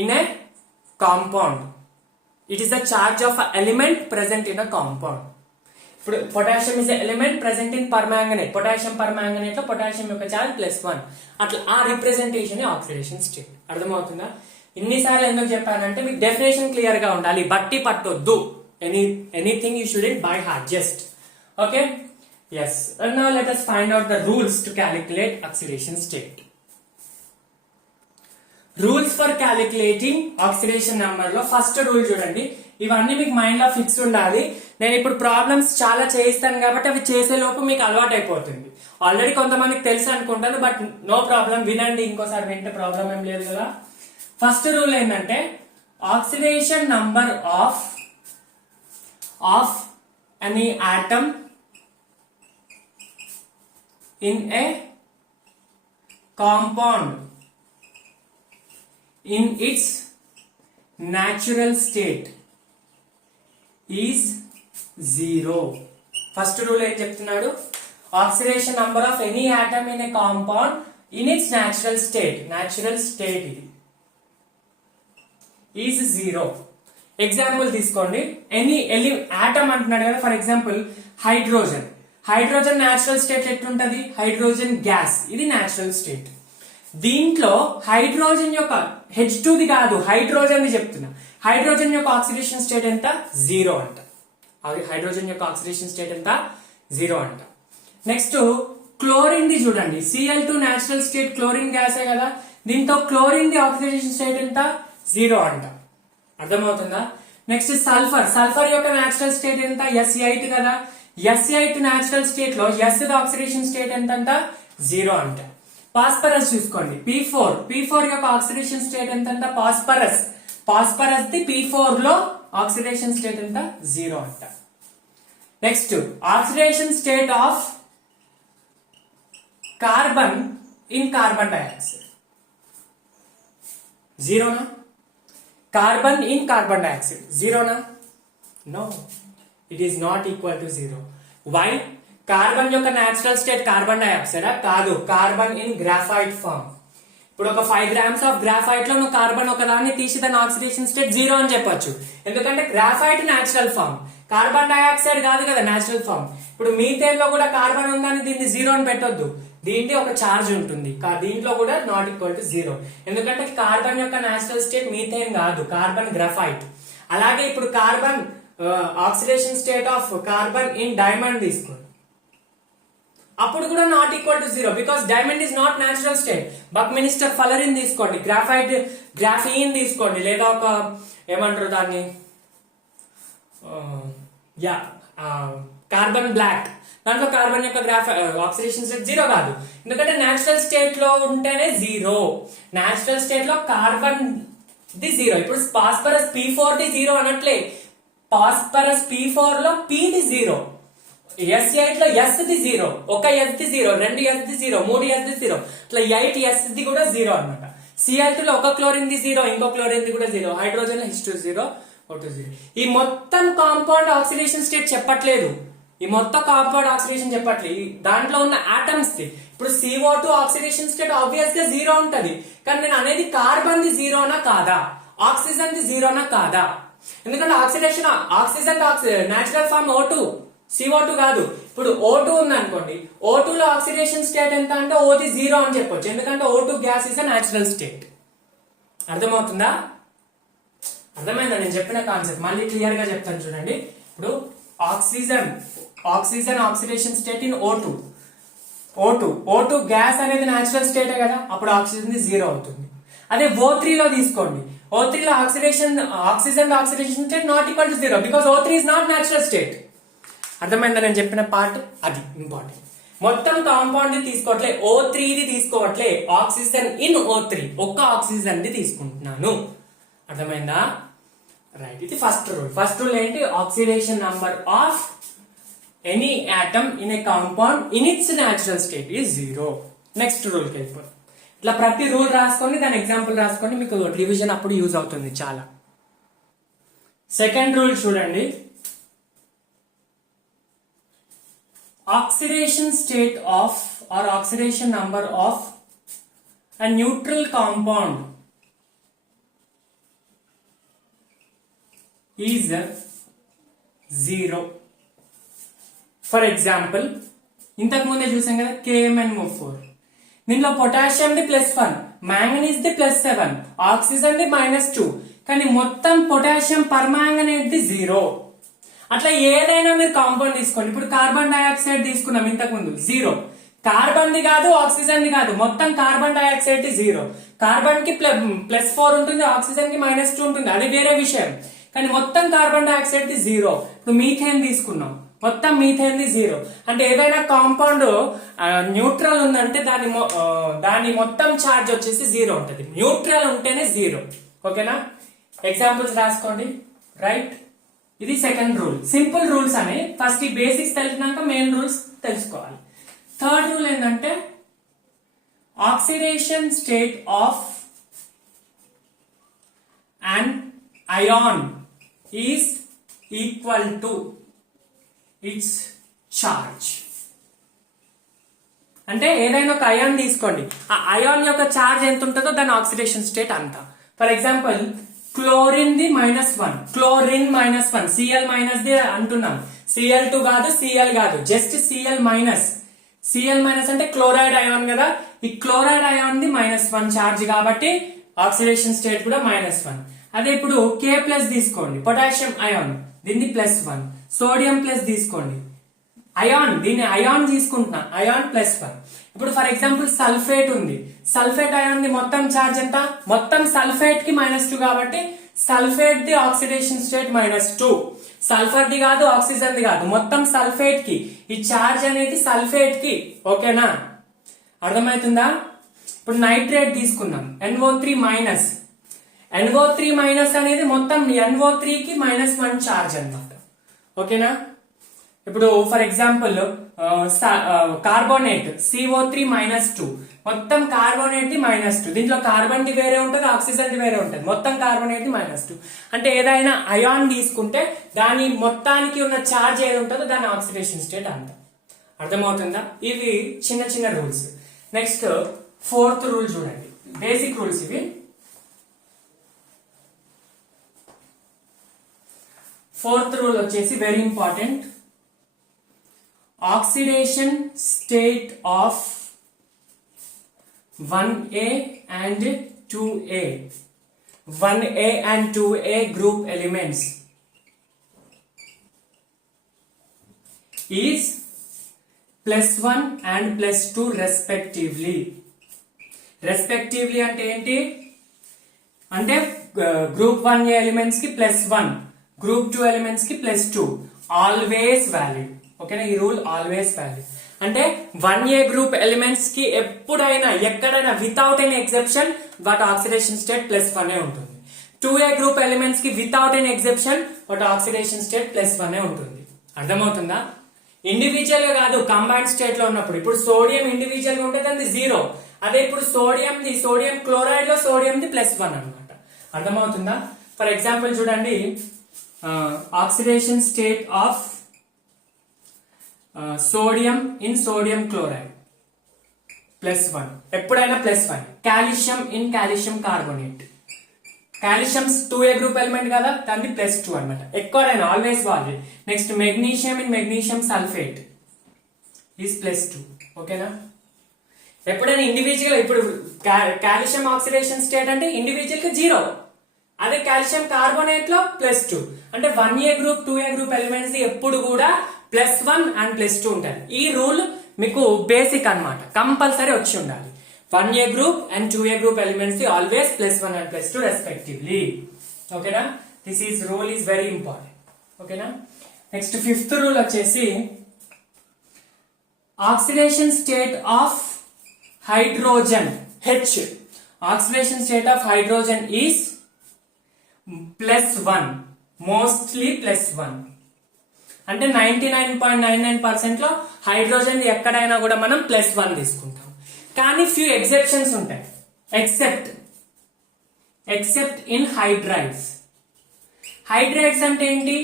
in a compound. It is the charge of an element present in a compound. ఇప్పుడు potassium is element present in permanganate, potassium permanganate లో potassium యొక్క charge +1. అట్లా ఆ representation oxidation state. అర్థమవుతుందా? ఇన్నిసార్లు ఎందుకు చెప్పానంటే మీకు డెఫినేషన్ క్లియర్ గా ఉండాలి, బట్టి పట్టొద్దు. Anything you shouldn't by heart, just okay. yes, and now let us find out the rules to calculate oxidation state. Rules for calculating oxidation number లో ఫస్ట్ రూల్ చూడండి. ఇవన్నీ మీకు మైండ్ లో ఫిక్స్ ఉండాలి. నేను ఇప్పుడు ప్రాబ్లమ్స్ చాలా చేయిస్తాను కాబట్టి అవి చేసే లోపు మీకు అలవాటు అయిపోతుంది. ఆల్రెడీ కొంతమందికి తెలుసు అనుకుంటాను, బట్ నో ప్రాబ్లం, వినండి ఇంకోసారి వింటే ప్రాబ్లం ఏం లేదు కదా. ఫస్ట్ రూల్ ఏంటంటే oxidation number of any atom in a compound in its natural state is 0. First rule ఏం చెప్తున్నాడు? Oxidation number of any atom in a compound in its natural state ఇది ఈజ్ 0. ఎగ్జాంపుల్ తీసుకోండి. Any atom అంటున్నాడు కదా, for example hydrogen natural state ఎట్లుంటది? Hydrogen gas, ఇది natural state. దీంట్లో hydrogen యొక్క H2ది కాదు, హైడ్రోజన్ చెప్తున్నా. హైడ్రోజన్ యొక్క ఆక్సిడేషన్ స్టేట్ ఎంత? 0 అంట. హైడ్రోజన్ యొక్క ఆక్సిడేషన్ స్టేట్ ఎంత? 0 అంట. నెక్స్ట్ క్లోరిన్ ది చూడండి. Cl2 న్యాచురల్ స్టేట్ క్లోరిన్ గ్యాసే కదా, దీంతో క్లోరిన్ ది ఆక్సిడేషన్ స్టేట్ ఎంత? 0 అంట. అర్థమవుతుందా? నెక్స్ట్ సల్ఫర్ యొక్క న్యాచురల్ స్టేట్ ఎంత? S8 కదా, S8 న్యాచురల్ స్టేట్ లో S ది ఆక్సిడేషన్ స్టేట్ ఎంత అంట? 0 అంట. ఫాస్ఫరస్ చూసుకోండి. P4 యొక్క ఆక్సిడేషన్ స్టేట్ ఎంత అంట? ఫాస్ఫరస్ ది P4 లో ఆక్సిడేషన్ స్టేట్ ఎంత? 0 అంట. Next oxidation state of carbon in carbon dioxide 0 నా? కార్బన్ ఇన్ కార్బన్ డైఆక్సైడ్ 0 నా? No, it is not equal to 0. Why? Carbon యొక్క న్యాచురల్ స్టేట్ కార్బన్ డైఆక్సైడ్ కాదు, carbon in graphite form. ఇప్పుడు ఒక 5 grams of graphite లో నువ్వు carbon ఒక దాన్ని తీసి దాని ఆక్సిడేషన్ స్టేట్ 0 అని చెప్పొచ్చు. ఎందుకంటే graphite natural form, carbon dioxide కాదు కదా న్యాచురల్ ఫామ్. ఇప్పుడు మీథేన్ లో కూడా కార్బన్ ఉందని దీన్ని 0 అని పెట్టొద్దు, దీనికి ఒక ఛార్జ్ ఉంటుంది. దీంట్లో కూడా నాట్ ఈక్వల్ టు 0. ఎందుకంటే కార్బన్ యొక్క న్యాచురల్ స్టేట్ మీథేన్ కాదు, కార్బన్ గ్రాఫైట్. అలాగే ఇప్పుడు carbon oxidation state of carbon in diamond తీసుకోండి, అప్పుడు కూడా not equal to 0 because diamond is not natural state. Buckminster fullerene తీసుకోండి, గ్రాఫీన్ తీసుకోండి, లేదా ఒక ఏమంటారు దాన్ని, కార్బన్ బ్లాక్, దాంట్లో కార్బన్ యొక్క ఆక్సిడేషన్ స్టేట్ 0 కాదు. ఎందుకంటే న్యాచురల్ స్టేట్ లో ఉంటేనే 0. న్యాచురల్ స్టేట్ లో కార్బన్ ది 0. ఇప్పుడు phosphorus P4 the 0 అనట్లే, phosphorus P4 లో P ది 0, S8 లో S ది 0, ఒక S the 0, 2 S the 0, 3 S the 0, ఇట్లా 8 S ది కూడా 0 అన్నమాట. Cl2 లో ఒక క్లోరిన్ ది 0, ఇంకో క్లోరిన్ ది కూడా 0, హైడ్రోజన్ లో H2 0, O2 0. ఈ మొత్తం కాంపౌండ్ ఆక్సిడేషన్ స్టేట్ చెప్పట్లేదు, దాంట్లో ఉన్న ఆటమ్స్ ది. ఇప్పుడు CO2 ఆక్సిడేషన్ స్టేట్ ఆబ్వియస్ గా 0 ఉంటది, కానీ నేను అనేది కార్బన్ ది 0 నా కాదా, ఆక్సిజన్ ది 0 నా కాదా? ఎందుకంటే oxygen natural form O2, CO2 కాదు. ఇప్పుడు O2 ఉంది అనుకోండి, O2 లో ఆక్సిడేషన్ స్టేట్ ఎంత అంటే O ది 0 అని చెప్పొచ్చు, ఎందుకంటే O2 gas is a natural state. అర్థమవుతుందా? అర్థమైందా నేను చెప్పిన కాన్సెప్ట్? మళ్ళీ క్లియర్ గా చెప్తాను చూడండి. ఇప్పుడు oxygen oxidation state in O2 gas అనేది న్యాచురల్ స్టేట్ కదా, అప్పుడు ఆక్సిజన్ ది 0 అవుతుంది. అదే O3 లో తీసుకోండి, O3 లో oxygen oxidation state not equal to 0 because O3 is not natural state. అర్థమైందా నేను చెప్పిన పార్ట్? అది ఇంపార్టెంట్. మొత్తం కాంపౌండ్ ది తీసుకోవట్లే, O3 ది తీసుకోవట్లే, ఆక్సిజన్ ఇన్ O3 ఒక్క ఆక్సిజన్ ది తీసుకుంటున్నాను. అర్థమైందా? రైట్, ఇది ఫస్ట్ రూల్ ఏంటి? Oxidation number of any atom in a compound in its natural state is 0. Next rule కి వెళ్ళిపోతాం. ఇట్లా ప్రతి రూల్ రాసుకొని దాని ఎగ్జాంపుల్ రాసుకొని మీకు రివిజన్ అప్పుడు యూజ్ అవుతుంది చాలా. సెకండ్ రూల్ చూడండి. Oxidation state of or oxidation number of a neutral compound is 0. For example, ఇంతకు ముందే చూసాం కదా KMnO4, దీనిలో potassium the +1, manganese the +7, oxygen ది -2, కానీ మొత్తం పొటాషియం పర్మాంగనేట్ ది 0. అట్లా ఏదైనా మీరు కాంపౌండ్ తీసుకోండి. ఇప్పుడు కార్బన్ డైఆక్సైడ్ తీసుకున్నాం ఇంతకు ముందు, 0. కార్బన్ ది కాదు, ఆక్సిజన్ ది కాదు, మొత్తం కార్బన్ డైఆక్సైడ్ ది 0. కార్బన్ కి +4 ఉంటుంది, ఆక్సిజన్ కి -2 ఉంటుంది, అది వేరే విషయం. కానీ మొత్తం కార్బన్ డైఆక్సైడ్ ది 0. ఇప్పుడు మీథేన్ తీసుకున్నాం, మొత్తం మీథేన్ ది 0. అంటే ఏదైనా కాంపౌండ్ న్యూట్రల్ ఉందంటే దాని మొత్తం ఛార్జ్ వచ్చేసి 0 ఉంటుంది. న్యూట్రల్ ఉంటేనే 0. ఓకేనా? ఎగ్జాంపుల్స్ రాసుకోండి, రైట్. ఇది సెకండ్ రూల్. సింపుల్ రూల్స్ అని ఫస్ట్ ఈ బేసిక్స్ తెలిసినాక మెయిన్ రూల్స్ తెలుసుకోవాలి. థర్డ్ రూల్ ఏంటంటే oxidation state of an ion is equal to its charge. అంటే ఏదైనా ఒక అయాన్ తీసుకోండి, ఆ అయాన్ యొక్క చార్జ్ ఎంత ఉంటుందో దాని ఆక్సిడేషన్ స్టేట్ అంత. For example chlorine the -1, chlorine -1, Cl minus the అంటున్నాం. Cl2 కాదు, Cl కాదు, just Cl minus. Cl minus అంటే క్లోరైడ్ అయాన్ కదా, ఈ క్లోరైడ్ అయాన్ ది -1 చార్జ్ కాబట్టి ఆక్సిడేషన్ స్టేట్ కూడా -1. అదే ఇప్పుడు K+ తీసుకోండి, పొటాషియం అయాన్, దీన్ని +1. సోడియం ప్లస్ తీసుకోండి, అయాన్, దీన్ని అయాన్ తీసుకుంటున్నా, అయాన్ +1. ఇప్పుడు ఫర్ ఎగ్జాంపుల్ సల్ఫేట్ ఉంది, సల్ఫేట్ అయాన్ ది మొత్తం చార్జ్ ఎంత, మొత్తం సల్ఫేట్ కి -2 కాబట్టి sulphate the oxidation state -2. Sulphur the కాదు, ఆక్సిజన్ ది కాదు, మొత్తం సల్ఫేట్ కి. ఈ చార్జ్ అనేది సల్ఫేట్ కి. ఓకేనా, అర్థమవుతుందా? ఇప్పుడు నైట్రేట్ తీసుకున్నాం, NO3-, NO3- అనేది మొత్తం NO3 కి -1 చార్జ్ అన్నమాట. ఓకేనా, ఇప్పుడు ఫర్ ఎగ్జాంపుల్ కార్బోనేట్ CO3-2, మొత్తం కార్బోనేట్ ది -2. దీంట్లో కార్బన్ ది వేరే ఉంటుంది, ఆక్సిజన్ ది వేరే ఉంటుంది, మొత్తం కార్బోనేట్ ది -2. అంటే ఏదైనా అయాన్ తీసుకుంటే దాని మొత్తానికి ఉన్న చార్జ్ ఏది ఉంటుందో దాని ఆక్సిడేషన్ స్టేట్ అంత. అర్థమవుతుందా? ఇవి చిన్న చిన్న రూల్స్. నెక్స్ట్ ఫోర్త్ రూల్ చూడండి, బేసిక్ రూల్స్ ఇవి. ఫోర్త్ రూల్ వచ్చేసి very important. Oxidation state of 1A and 2A, 1A and 2A group elements is +1 and +2 respectively. Respectively అంటే ఏంటి అంటే గ్రూప్ 1A ఎలిమెంట్స్ కి +1, గ్రూప్ 2 ఎలిమెంట్స్ కి +2, ఆల్వేస్ వ్యాలిడ్. ఓకేనా, ఈ రూల్ ఆల్వేస్ వ్యాలిడ్. అంటే 1A గ్రూప్ ఎలిమెంట్స్ కి ఎప్పుడైనా ఎక్కడైనా వితౌట్ ఎనీ ఎక్సెప్షన్ వాటి ఆక్సిడేషన్ స్టేట్ +1 ఉంటుంది. 2A గ్రూప్ ఎలిమెంట్స్ కి వితౌట్ ఎనీ ఎక్సెప్షన్ వాటి ఆక్సిడేషన్ స్టేట్ +1 ఉంటుంది. అర్థమవుతుందా? ఇండివిజువల్ గా కాదు, కంబైన్డ్ స్టేట్ లో ఉన్నప్పుడు. ఇప్పుడు సోడియం ఇండివిజువల్ గా ఉంటే దాన్ని 0, అదే ఇప్పుడు సోడియం క్లోరైడ్ లో సోడియం ది +1 అన్నమాట. అర్థమవుతుందా? ఫర్ ఎగ్జాంపుల్ చూడండి, oxidation state of sodium in sodium chloride +1, ఎప్పుడైనా +1. Calcium in calcium carbonate, calcium 2A group element కదా, దాన్ని +2 అనమాట. ఎక్కువైనా always value. Next magnesium in magnesium sulphate is +2. ఓకేనా, ఎప్పుడైనా ఇండివిజువల్. ఇప్పుడు కాల్షియం ఆక్సిడేషన్ స్టేట్ అంటే ఇండివిజువల్ కి 0, అదే కాల్షియం కార్బోనేట్ లో +2. అంటే 1A group 2A group elements ఎప్పుడు కూడా +1 and +2 ఉంటాయి. ఈ రూల్ మీకు బేసిక్ అన్నమాట, కంపల్సరీ వచ్చి ఉండాలి. 1A group and 2A group elements always +1 and +2 respectively. ఓకేనా, this is rule is very important. ఓకేనా, నెక్స్ట్ ఫిఫ్త్ రూల్ వచ్చేసి oxidation state of hydrogen H, oxidation state of hydrogen is +1, mostly +1. అంటే 99.99% లో hydrogen ఎక్కడైనా కూడా మనం +1 తీసుకుంటాం. కానీ ఫ్యూ ఎక్సెప్షన్స్ ఉంటాయి. Except in hydrides. హైడ్రైడ్స్ అంటే ఏంటి?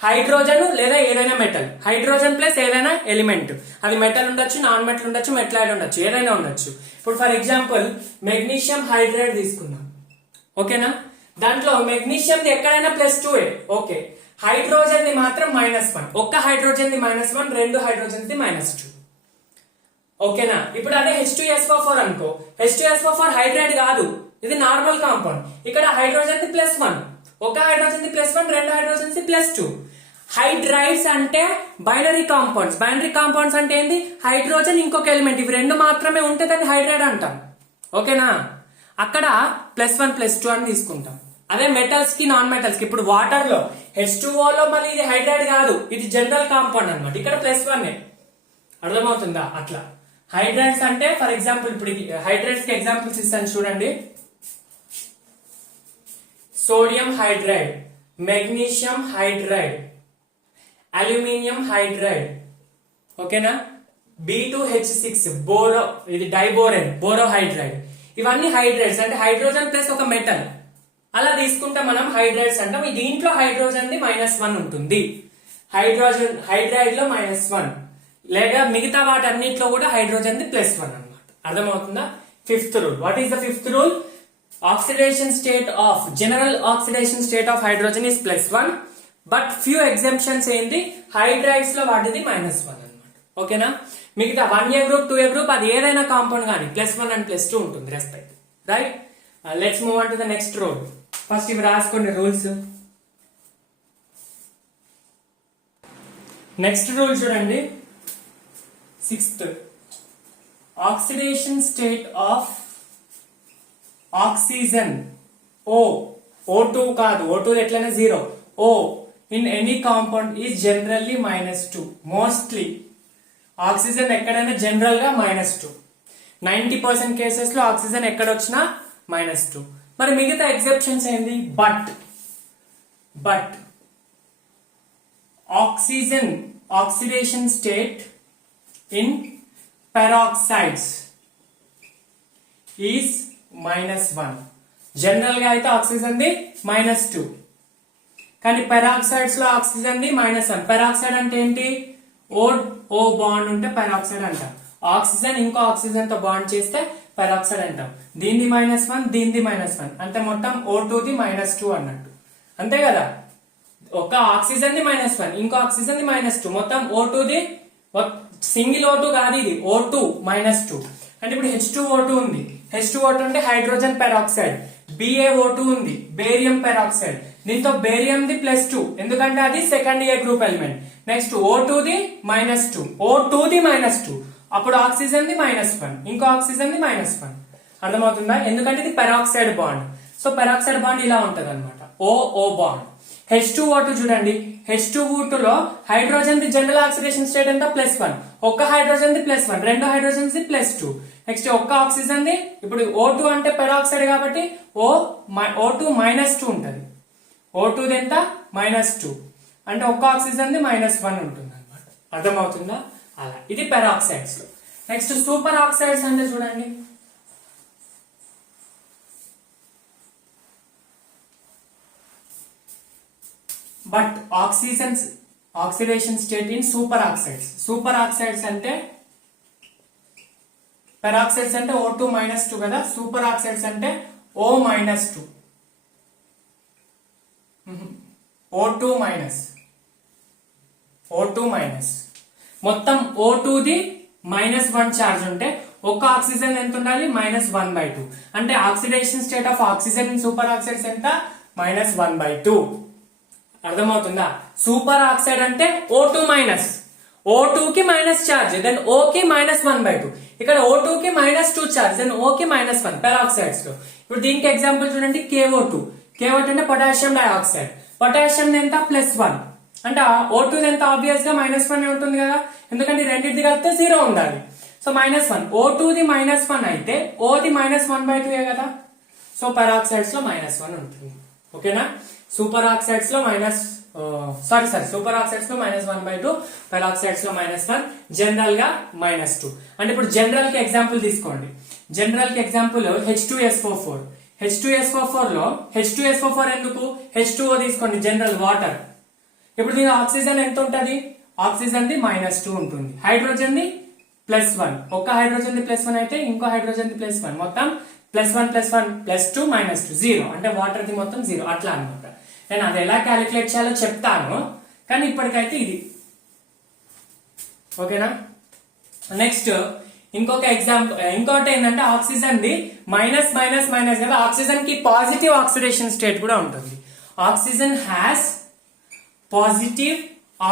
హైడ్రోజన్ లేదా ఏదైనా మెటల్, హైడ్రోజన్ ప్లస్ ఏదైనా ఎలిమెంట్, అది మెటల్ ఉండొచ్చు, నాన్ మెటల్ ఉండొచ్చు, మెటలైడ్ ఉండొచ్చు, ఏదైనా ఉండొచ్చు. ఇప్పుడు ఫర్ ఎగ్జాంపుల్ మెగ్నీషియం హైడ్రైడ్ తీసుకున్నాం. ఓకేనా, దాంట్లో మెగ్నీషియం ఎక్కడైనా +2A. ఓకే, హైడ్రోజన్ ది మాత్రం -1, ఒక్క హైడ్రోజన్ ది -1, రెండు హైడ్రోజన్ ది -2. ఓకేనా, ఇప్పుడు అదే H2SO4 అనుకో, H2SO4 హైడ్రైడ్ కాదు, ఇది నార్మల్ కాంపౌండ్. ఇక్కడ హైడ్రోజన్ ది +1, ఒక హైడ్రోజన్ ది +1, రెండు హైడ్రోజన్ ది +2. హైడ్రైడ్స్ అంటే బైనరీ కాంపౌండ్స్. బైనరీ కాంపౌండ్స్ అంటే ఏంది? హైడ్రోజన్ ఇంకొక ఎలిమెంట్, ఇవి రెండు మాత్రమే ఉంటే దాన్ని హైడ్రైడ్ అంటాం. ఓకేనా, అక్కడ +1 +2 అని తీసుకుంటాం. అదే మెటల్స్ కి నాన్ మెటల్స్ కి, ఇప్పుడు వాటర్ లో H2O లో మళ్ళీ ఇది హైడ్రైడ్ కాదు, ఇది జనరల్ కాంపౌండ్ అన్నమాట, ఇక్కడ +1. అర్థమవుతుందా? అట్లా హైడ్రైడ్స్ అంటే ఫర్ ఎగ్జాంపుల్ ఇప్పుడు హైడ్రైడ్స్ కి ఎగ్జాంపుల్స్ ఇస్తాను చూడండి. Sodium hydride, magnesium hydride, aluminium hydride, ఓకేనా. B2H6 బోరో, ఇది డైబోరెన్, బోరోహైడ్రైడ్. ఇవన్నీ హైడ్రైడ్స్, అంటే హైడ్రోజన్ ప్లస్ ఒక మెటల్ అలా తీసుకుంటే మనం హైడ్రైడ్స్ అంటాం. దీంట్లో హైడ్రోజన్ ది -1 ఉంటుంది, హైడ్రోజన్ హైడ్రైడ్ లో -1, లేదా మిగతా వాటన్నిటిలో కూడా హైడ్రోజన్ ది +1 అన్నమాట. అర్థమవుతుందా? Fifth rule. What is the fifth rule? Oxidation state of general oxidation state of hydrogen is +1, but few exemptions ఏంటి, హైడ్రైడ్స్ లో వాటిది -1 అన్నమాట. ఓకేనా. మిగతా 1A గ్రూప్ 2A గ్రూప్ అది ఏదైనా కాంపౌండ్ కానీ +1 అండ్ +2 ఉంటుంది respect. Right. Let's move on to the next rule. First ఇవి రాసుకోండి రూల్స్. నెక్స్ట్ రూల్ చూడండి, 6th. Oxidation state of oxygen O2 కాదు, O2 ఎట్లయినా 0, O in any compound is generally -2. Mostly oxygen ఎక్కడైనా జనరల్ గా -2. 90% cases లో oxygen ఎక్కడ వచ్చినా -2. మరి మిగతా ఎక్సెప్షన్స్ ఏంది? But oxygen oxidation state in peroxides is -1. General గా అయితే ఆక్సిజన్ ది -2, కానీ పెరాక్సైడ్స్ లో ఆక్సిజన్ ది -1. పెరాక్సైడ్ అంటే ఏంటి? ఓ బాండ్ ఉంటే పెరాక్సైడ్ అంటాం. ఆక్సిజన్ ఇంకో ఆక్సిజన్ తో బాండ్ చేస్తే పెరాక్సైడ్ అంటాం. దీనిది -1, దీనిది -1, అంటే మొత్తం O2 ది -2 అన్నట్టు, అంతే కదా. ఒక ఆక్సిజన్ ది -1, ఇంకో ఆక్సిజన్ ది -2, మొత్తం O2 ది సింగిల్ O2 కాదు, ఇది O2 -2. అంటే ఇప్పుడు H2O2 ఉంది, H2O2 అంటే హైడ్రోజన్ పెరాక్సైడ్. BaO2 ఉంది, బేరియం పెరాక్సైడ్. దీంతో బేరియం ది +2, ఎందుకంటే అది second A group element. Next O2 the -2, O2 the -2, అప్పుడు ఆక్సిజన్ ది -1, ఇంకో ఆక్సిజన్ ది -1. అర్థమవుతుందా? ఎందుకంటే ఇది peroxide bond. So peroxide bond ఇలా ఉంటది అనమాట, O బాండ్. H2O2 చూడండి, H2O2 లో hydrogen the general oxidation state ఎంత? +1. ఒక్క హైడ్రోజన్ ది +1, రెండు హైడ్రోజన్ ది +2. నెక్స్ట్ ఒక్క ఆక్సిజన్ ది, ఇప్పుడు O2 అంటే పెరాక్సైడ్ కాబట్టి O2 -2 ఉంటది. O2 ది ఎంత? -2, అంటే ఒక్క ఆక్సిజన్ ది -1 ఉంటుంది అనమాట. అర్థమవుతుందా? అలా ఇది పెరాక్సైడ్స్ లో. నెక్స్ట్ సూపర్ ఆక్సైడ్స్ అంటే చూడండి, but oxidation state in super oxides. Super oxides అంటే పెరాక్సైడ్స్ అంటే O2 -2 కదా, సూపర్ ఆక్సైడ్స్ అంటే O -2, O2 మైనస్. మొత్తం O2 ది -1 చార్జ్ ఉంటే ఒక ఆక్సిజన్ ఎంత ఉండాలి? -1/2. అంటే oxidation state of oxygen in super oxides ఎంత? -1/2. అర్థమవుతుందా? సూపర్ ఆక్సైడ్ అంటే O2 మైనస్, O2 కి మైనస్ చార్జ్, దెన్ O కి -1/2. ఇక్కడ O2 కి -2 చార్జ్, దెన్ O కి -1 పెరాక్సైడ్స్ లో. ఇప్పుడు దీనికి ఎగ్జాంపుల్ చూడండి, KO2 అంటే పొటాషియం డైఆక్సైడ్. పొటాషియం ఎంత? +1, అంటే O2 ఎంత? ఆబ్వియస్ గా -1 ఉంటుంది కదా, ఎందుకంటే రెండింటిది కలిపితే 0 ఉండాలి. సో -1, O2 ది -1 అయితే O ది -1/2 కదా. సో పెరాక్సైడ్స్ లో -1 ఉంటుంది. ఓకేనా. సూపర్ ఆక్సైడ్స్ లో సూపర్ ఆక్సైడ్స్ లో -1/2, పెరాక్సైడ్స్ లో -1, జనరల్ గా -2. అంటే ఇప్పుడు జనరల్ కి ఎగ్జాంపుల్ తీసుకోండి. జనరల్ కి ఎగ్జాంపుల్ H2SO4. H2SO4 లో H2SO4 ఎందుకు? H2O తీసుకోండి, జనరల్ వాటర్. ఇప్పుడు దీని ఆక్సిజన్ ఎంత ఉంటది? ఆక్సిజన్ ది -2 ఉంటుంది, హైడ్రోజన్ ది +1, ఒక్క హైడ్రోజన్ ది +1 అయితే ఇంకో హైడ్రోజన్ ది +1, మొత్తం +1 +1 +2 -2 0, అంటే వాటర్ ది మొత్తం 0. అట్లా అనమాట. నేను అది ఎలా క్యాలిక్యులేట్ చేయాలో చెప్తాను, కానీ ఇప్పటికైతే ఇది. ఓకేనా. నెక్స్ట్ ఇంకొక ఎగ్జాంపుల్, ఇంకోటి ఏంటంటే ఆక్సిజన్ ది మైనస్ కదా, ఆక్సిజన్ కి పాజిటివ్ ఆక్సిడేషన్ స్టేట్ కూడా ఉంటుంది. Oxygen has positive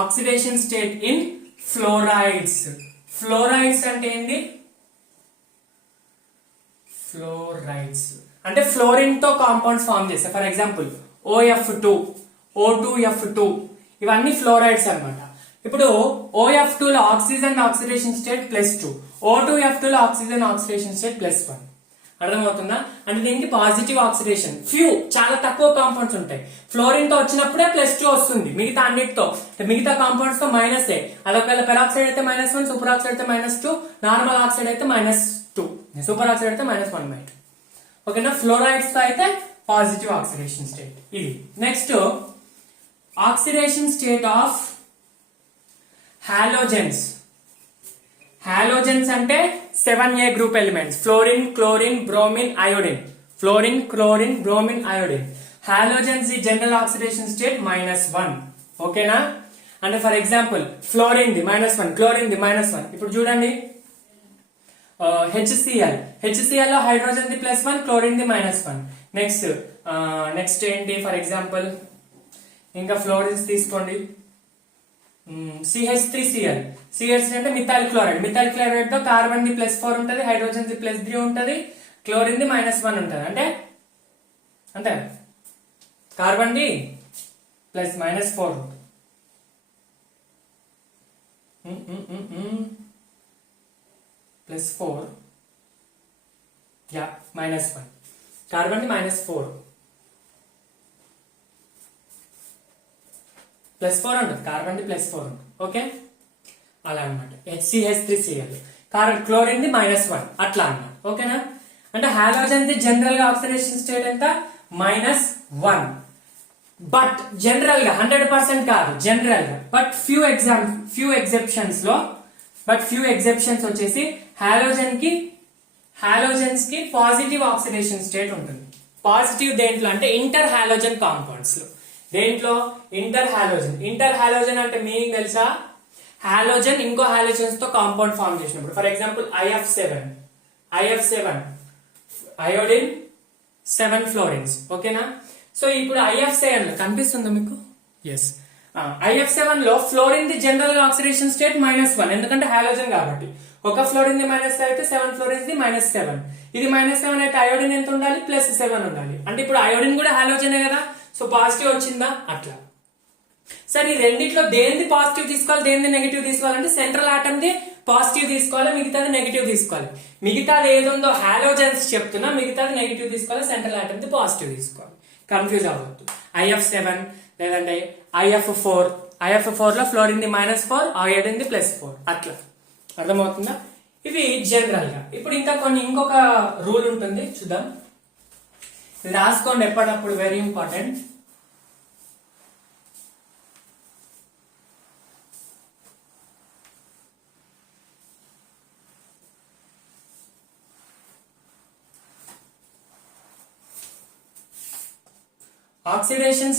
oxidation state in fluorides. Fluorides అంటే ఏంటి? ఫ్లోరైడ్స్ అంటే ఫ్లోరిన్ తో కాంపౌండ్స్ ఫామ్ చేస్తాయి. ఫర్ ఎగ్జాంపుల్ OF2, O2F2, ఇవన్నీ ఫ్లోరైడ్స్ అన్నమాట. ఇప్పుడు OF2 లో ఆక్సిజన్ ఆక్సిడేషన్ స్టేట్ +2, O2F2 లో ఆక్సిజన్ ఆక్సిడేషన్ స్టేట్ +1. అర్థమవుతుందా? అంటే దీనికి పాజిటివ్ ఆక్సిడేషన్, ఫ్యూ చాలా తక్కువ కాంపౌండ్స్ ఉంటాయి. ఫ్లోరిన్ తో వచ్చినప్పుడే +2 వస్తుంది, మిగతా అన్నిటితో మిగతా కాంపౌండ్స్ తో -8. అదొకవేళ పెరాక్సైడ్ అయితే -1, సూపర్ ఆక్సైడ్ అయితే -2, నార్మల్ ఆక్సైడ్ అయితే -2, సూపర్ ఆక్సైడ్ అయితే -1/2. ఓకేనా? ఫ్లోరైడ్స్ తో అయితే పాజిటివ్ ఆక్సిడేషన్ స్టేట్ ఇది. Next oxidation state of halogens. Halogens అంటే 7A group elements, fluorine, chlorine, bromine, iodine. Fluorine, chlorine, bromine, iodine. Halogens the general oxidation state -1. ఓకేనా? అంటే for example fluorine the -1, chlorine the -1. ఇప్పుడు చూడండి HCl లో hydrogen the +1, chlorine the -1. Next ఏంటి for example ఇంకా ఫ్లోరిన్స్ తీసుకోండి. CH3Cl అంటే methyl chloride తో కార్బన్ ది +4 ఉంటది, హైడ్రోజన్ ది +3 ఉంటది, క్లోరిన్ ది -1 ఉంటది. అంటే కార్బన్ ది +-4 +4 -1, కార్బన్ ది -4 +4 ఉంటుంది, కార్బన్ ది +4 ఉంటుంది. ఓకే, అలా అన్నమాట. HCH3Cl, క్లోరిన్ ది -1 అట్లా అన్నమాట. ఓకేనా? అంటే హాలోజన్ ది జనరల్ గా ఆక్సిడేషన్ స్టేట్ ఎంత -1. బట్ జనరల్ గా 100% కాదు, జనరల్ గా. బట్ ఫ్యూ ఎగ్జెప్షన్స్ వచ్చేసి హాలోజన్స్ కి పాజిటివ్ ఆక్సిడేషన్ స్టేట్ ఉంటుంది. పాజిటివ్ దేంట్లో అంటే ఇంటర్ హాలోజన్ కాంపౌండ్స్ లో. దేంట్లో? ఇంటర్ హాలోజన్ అంటే మీకు తెలుసా? హాలోజన్ ఇంకో హాలోజన్స్ తో కాంపౌండ్ ఫార్మ్ చేసినప్పుడు. For example IF7 iodine 7 ఫ్లోరిన్స్. ఓకేనా? సో ఇప్పుడు IF7 లో కనిపిస్తుందా మీకు? ఎస్. IF7 లో fluorine the general oxidation state -1, ఎందుకంటే హాలోజన్ కాబట్టి. ఒక ఫ్లోరిన్ ది -5 అయితే 7 ఫ్లోరిన్స్ ది -7. ఇది -7 అయితే అయోడిన్ ఎంత ఉండాలి? +7 ఉండాలి. అంటే ఇప్పుడు అయోడిన్ కూడా హాలోజనే కదా, సో పాజిటివ్ వచ్చిందా? అట్లా. సరే, ఈ రెండిట్లో దేనిది పాజిటివ్ తీసుకోవాలి, దేనిది నెగిటివ్ తీసుకోవాలంటే సెంట్రల్ ఆటమ్ ది పాజిటివ్ తీసుకోవాలి, మిగతాది నెగిటివ్ తీసుకోవాలి. మిగతాది ఏదుందో హాలోజన్స్ చెప్తున్నా, మిగతాది నెగిటివ్ తీసుకోవాలి, సెంట్రల్ ఆటమ్ ది పాజిటివ్ తీసుకోవాలి. కన్ఫ్యూజ్ అవ్వద్దు. IF7 లేదంటే IF4 లో ఫ్లోరిన్ ది -4, అయోడిన్ ది +4 అట్లా. అర్థమవుతుందా? ఇవి జనరల్ గా. ఇప్పుడు ఇంకొక రూల్ ఉంటుంది, చూద్దాం. రాసుకోండి ఎప్పటికప్పుడు, very important. Oxidation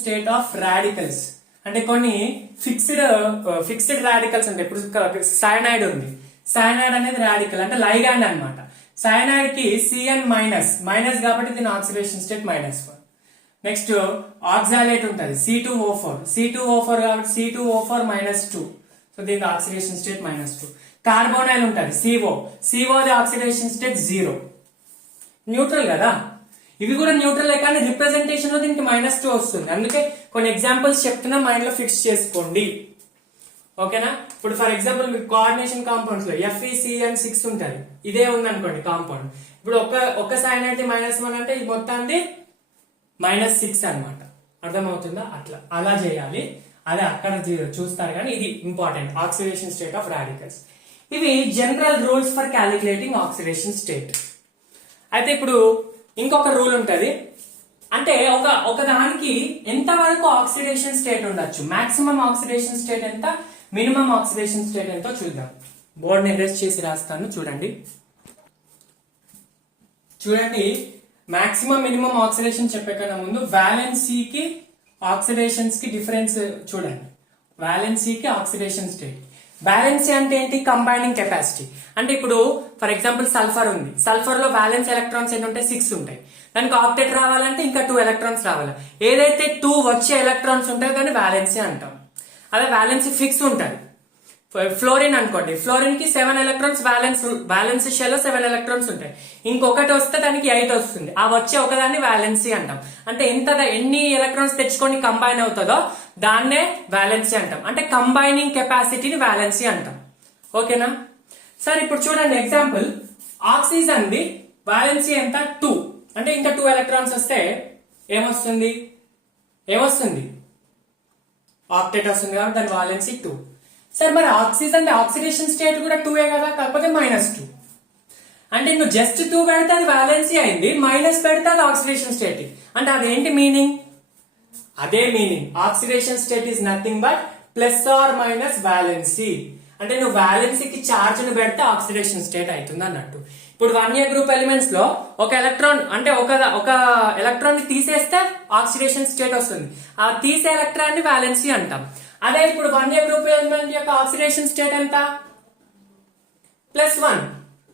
state of radicals అంటే కొన్ని ఫిక్స్డ్ రాడికల్స్ ఉంటాయి. ఇప్పుడు సైనైడ్ ఉంది, సైనైడ్ అనేది రాడికల్ అంటే లైగాండ్ అన్నమాట. సైనైడ్ కి Cn మైనస్ కాబట్టి దీని ఆక్సిడేషన్ స్టేట్ -1. నెక్స్ట్ ఆక్సాలేట్ ఉంటుంది, C2O4 కాబట్టి C2O4 -2, సో దీని ఆక్సిడేషన్ స్టేట్ -2. కార్బోనైల్ ఉంటుంది, CO the oxidation state 0. Neutral కదా, ఇవి కూడా న్యూట్రల్ కానీ రిప్రజెంటేషన్ లో దీనికి -2 వస్తుంది. అందుకే కొన్ని ఎగ్జాంపుల్స్ చెప్తున్నా, మైండ్ లో ఫిక్స్ చేసుకోండి. ఓకేనా? ఇప్పుడు ఫర్ ఎగ్జాంపుల్ మీకు కోఆర్డినేషన్ కాంపౌండ్స్ లో FeCN6 ఉంటుంది, ఇదే ఉంది అనుకోండి కాంపౌండ్. ఇప్పుడు ఒక సైనైడ్ ది -1 అంటే ఇది మొత్తాన్ని -6 అన్నమాట. అర్థమవుతుందా? అలా చేయాలి. అదే అక్కడ చూస్తారు కానీ ఇది important. Oxidation state of radicals. ఇవి general rules for calculating oxidation state. అయితే ఇప్పుడు ఇంకొక రూల్ ఉంటది, అంటే ఒక దానికి ఎంత వరకు ఆక్సిడేషన్ స్టేట్ ఉండొచ్చు, మాక్సిమం ఆక్సిడేషన్ స్టేట్ ఎంత, మినిమం ఆక్సిడేషన్ స్టేట్ ఎంతో చూద్దాం. బోర్డ్ ఎరేస్ చేసి రాస్తాను, చూడండి. మాక్సిమం మినిమం ఆక్సిడేషన్ చెప్పే కన్నా ముందు వ్యాలెన్సీకి ఆక్సిడేషన్స్ కి డిఫరెన్స్ చూడండి. వ్యాలెన్సీకి ఆక్సిడేషన్ స్టేట్. వ్యాలెన్సీ అంటే ఏంటి? Combining capacity. అంటే ఇప్పుడు ఫర్ ఎగ్జాంపుల్ సల్ఫర్ ఉంది, సల్ఫర్ లో వ్యాలెన్స్ ఎలక్ట్రాన్స్ ఎన్ని ఉంటాయి? 6 ఉంటాయి. దానికి ఆక్టెట్ రావాలంటే ఇంకా 2 ఎలక్ట్రాన్స్ రావాలి. ఏదైతే 2 వచ్చే ఎలక్ట్రాన్స్ ఉంటాయో దాన్ని వ్యాలెన్సీ అంటాం. అదే వ్యాలెన్సీ ఫిక్స్ ఉంటుంది. ఫ్లోరిన్ అనుకోండి, ఫ్లోరిన్ కి 7 ఎలక్ట్రాన్స్ వ్యాలెన్సీ షెల్ లో 7 ఎలక్ట్రాన్స్ ఉంటాయి. ఇంకొకటి వస్తే దానికి 8 వస్తుంది. ఆ వచ్చే ఒకదాన్ని వ్యాలెన్సీ అంటాం. అంటే ఎన్ని ఎలక్ట్రాన్స్ తెచ్చుకొని కంబైన్ అవుతుందో దాన్నే వ్యాలెన్సీ అంటాం. అంటే కంబైనింగ్ కెపాసిటీని వ్యాలెన్సీ అంటాం. ఓకేనా సార్ ఇప్పుడు చూడండి ఎగ్జాంపుల్ ఆక్సిజన్ ది వాలెన్సీ ఎంత 2 అంటే ఇంకా 2 ఎలక్ట్రాన్స్ వస్తే ఏమొస్తుంది ఆక్టేట్ వస్తుంది కాబట్టి దాని వాలెన్సీ 2 సార్ మరి ఆక్సిజన్ ఆక్సిడేషన్ స్టేట్ కూడా 2 కదా కాకపోతే -2 అంటే నువ్వు జస్ట్ 2 పెడితే అది వాలెన్సీ అయింది మైనస్ పెడితే అది ఆక్సిడేషన్ స్టేట్ అంటే అదేంటి మీనింగ్ అదే meaning oxidation state is nothing but plus or minus valency అంటే నువ్వు వాలెన్సీకి చార్జ్ ను పెడితే ఆక్సిడేషన్ స్టేట్ అవుతుంది అన్నట్టు ఇప్పుడు 1A గ్రూప్ ఎలిమెంట్స్ లో ఒక ఎలక్ట్రాన్ అంటే ఒక ఎలక్ట్రాన్ ని తీసేస్తే ఆక్సిడేషన్ స్టేట్ వస్తుంది ఆ తీసే ఎలక్ట్రాన్ ని వాలెన్సీ అంటాం అదే ఇప్పుడు 1A గ్రూప్ ఎలిమెంట్ యొక్క ఆక్సిడేషన్ స్టేట్ ఎంత +1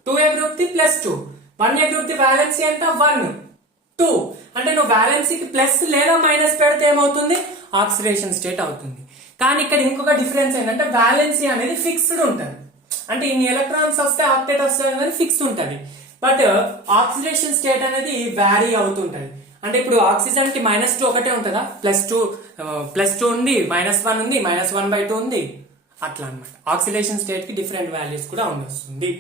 2A group the +2 1A group the valency ఎంత 1 2 అంటే నువ్వు వాలెన్సీకి ప్లస్ లేదా మైనస్ పెడితే ఏమవుతుంది ఆక్సిడేషన్ స్టేట్ అవుతుంది కానీ ఇక్కడ ఇంకొక డిఫరెన్స్ ఏంటంటే వాలెన్సీ అనేది ఫిక్స్డ్ ఉంటుంది అంటే ఇన్ని ఎలక్ట్రాన్స్ వస్తే ఆక్టేట్ వస్తాయి అనేది ఫిక్స్డ్ ఉంటుంది బట్ ఆక్సిడేషన్ స్టేట్ అనేది వ్యారీ అవుతుంటది అంటే ఇప్పుడు ఆక్సిజన్ కి -2 ఒకటే ఉంటుందా +2 ఉంది -1 ఉంది -1/2 ఉంది అట్లా అన్నమాట ఆక్సిడేషన్ స్టేట్ కి డిఫరెంట్ వాల్యూస్ కూడా వస్తుంది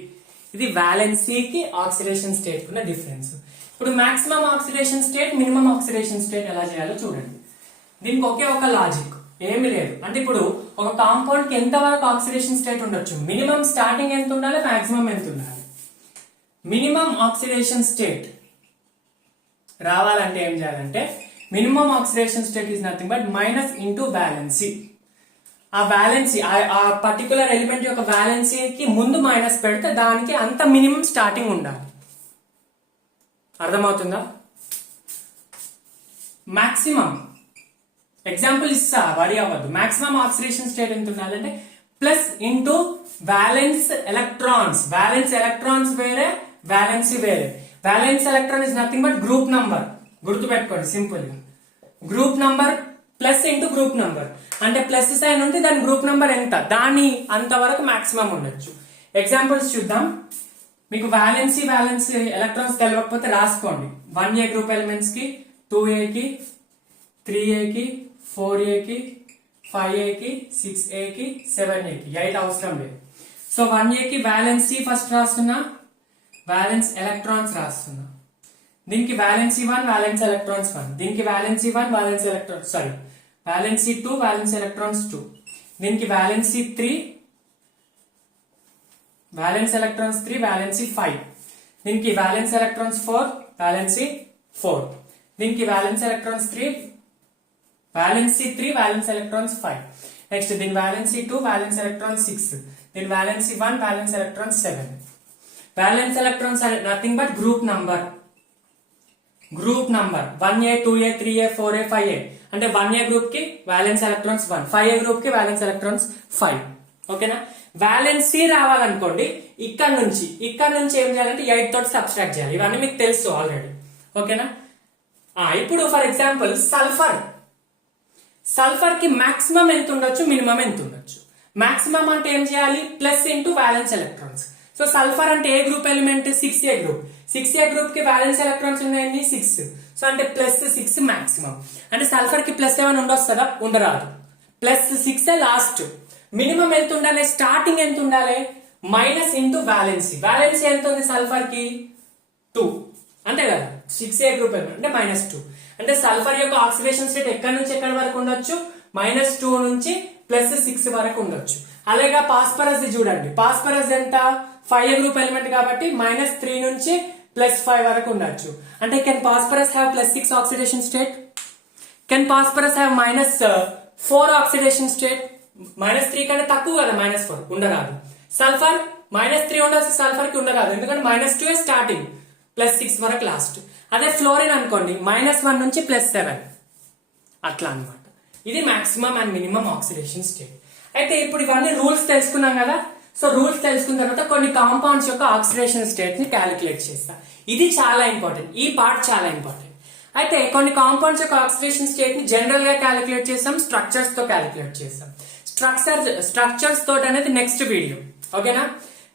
ఇది వాలెన్సీకి ఆక్సిడేషన్ స్టేట్ ఉన్న డిఫరెన్స్ ఇప్పుడు maximum oxidation state minimum oxidation state ఎలా చేయాలో చూడండి దీనికి ఒకే ఒక లాజిక్ ఏమి లేదు అంటే ఇప్పుడు ఒక కాంపౌండ్ కి ఎంత వరకు ఆక్సిడేషన్ స్టేట్ ఉండొచ్చు మినిమం స్టార్టింగ్ ఎంత ఉండాలి మాక్సిమం ఎంత ఉండాలి మినిమం ఆక్సిడేషన్ స్టేట్ రావాలంటే ఏం చేయాలంటే minimum oxidation state is nothing but minus into valency ఆ వాలెన్సీ ఆ పర్టికులర్ ఎలిమెంట్ యొక్క వాలెన్సీకి ముందు మైనస్ పెడితే దానికి అంత మినిమం స్టార్టింగ్ ఉండాలి అర్థమవుతుందా మాక్సిమం ఎగ్జాంపుల్ ఇస్తా వరి అవ్వద్దు మాక్సిమం ఆక్సిడేషన్ స్టేట్ ఎంత ఉండాలంటే ప్లస్ ఇంటూ వ్యాలెన్స్ ఎలక్ట్రాన్స్ వేరే వాలెన్సీ వేరే valence electron is nothing but group number గుర్తు పెట్టుకోండి సింపుల్ గా group number plus into group number అంటే ప్లస్ సైన్ ఉంటే దాని గ్రూప్ నంబర్ ఎంత దాని అంతవరకు మాక్సిమం ఉండొచ్చు ఎగ్జాంపుల్స్ చూద్దాం మీకు వ్యాలెన్సీ ఎలక్ట్రాన్స్ తెలియకపోతే రాసుకోండి 1A గ్రూప్ ఎలిమెంట్స్ కి 2A కి 3A కి 4A కి 5A కి 6A కి 7A కి 8 అవసరం లేదు సో 1A కి వాలెన్సీ ఫస్ట్ రాస్తున్నా వాలెన్స్ ఎలక్ట్రాన్స్ రాస్తున్నా దీనికి వాలెన్సీ 1 వాలెన్స్ ఎలక్ట్రాన్స్ 1 దీనికి valency 1 valence electrons sorry valency 2 valence electrons 2 దీనికి వాలెన్సీ 3 వాలెన్స్ ఎలక్ట్రాన్స్ 3 వాలెన్సీ 5 దీనికి వాలెన్స్ ఎలక్ట్రాన్స్ 4 వాలెన్సీ 4 దీనికి valence electrons 3 valency 3 valence electrons 5 next దీని వాలెన్సీ 2 వాలెన్స్ ఎలక్ట్రాన్స్ 6 దీని valency 1 valence electrons 7 valence electrons nothing but group number 1A 2A 3A 4A 5A అంటే 1A group కి valence electrons 1 5A group కి valence electrons 5 ఓకేనా valency రావాలనుకోండి ఇక్కడ నుంచి ఏం చేయాలంటే 8 తోటి సబ్స్ట్రాక్ట్ చేయాలి ఇవన్నీ మీకు తెలుసు ఆల్రెడీ ఓకేనా ఇప్పుడు ఫర్ ఎగ్జాంపుల్ సల్ఫర్ కి మాక్సిమం ఎంత ఉండొచ్చు మినిమం ఎంత ఉండొచ్చు మాక్సిమం అంటే ఏం చేయాలి plus into valence electrons so sulphur అంటే ఏ గ్రూప్ ఎలిమెంట్ 6A గ్రూప్ కి వాలెన్స్ ఎలక్ట్రాన్స్ ఉన్నాయండి 6 సో అంటే +6 మాక్సిమం అంటే సల్ఫర్ కి ప్లస్ ఏమైనా ఉండొస్తుందా ఉండరాదు +6 లాస్ట్ మినిమం ఎంత ఉండాలి స్టార్టింగ్ ఎంత ఉండాలి మైనస్ ఇంటూ వాలెన్సీ ఎంత ఉంది సల్ఫర్ కి 2 అంతే కదా 6A గ్రూప్ ఎలిమెంట్ అంటే -2 అంటే సల్ఫర్ యొక్క ఆక్సిడేషన్ స్టేట్ ఎక్కడి నుంచి ఎక్కడి వరకు ఉండొచ్చు -2 నుంచి +6 వరకు ఉండొచ్చు అలాగే పాస్పరస్ చూడండి పాస్పరస్ ఎంత 5A గ్రూప్ ఎలిమెంట్ కాబట్టి -3 నుంచి +5 వరకు ఉండొచ్చు అంటే can phosphorus have +6 oxidation state can phosphorus have -4 oxidation state -3 కంటే తక్కువ కదా -4 ఉండరాదు సల్ఫర్ -3 ఉండాల్సిన సల్ఫర్ కి ఉండరాదు ఎందుకంటే -2 స్టార్టింగ్ +6 వరకు లాస్ట్ అదే ఫ్లోరిన్ అనుకోండి -1 నుంచి +7 అట్లా అన్నమాట ఇది maximum and minimum oxidation state అయితే ఇప్పుడు ఇవన్నీ రూల్స్ తెలుసుకున్నాం కదా సో రూల్స్ తెలుసుకున్న తర్వాత కొన్ని కాంపౌండ్స్ యొక్క ఆక్సిడేషన్ స్టేట్ ని క్యాలిక్యులేట్ చేస్తా ఇది చాలా ఇంపార్టెంట్ ఈ పార్ట్ చాలా ఇంపార్టెంట్ అయితే కొన్ని కాంపౌండ్స్ యొక్క ఆక్సిడేషన్ స్టేట్ ని జనరల్ గా క్యాలిక్యులేట్ చేస్తాం స్ట్రక్చర్స్ తో క్యాలిక్యులేట్ చేస్తాం స్ట్రక్చర్స్ తోటి అనేది నెక్స్ట్ వీడియో ఓకేనా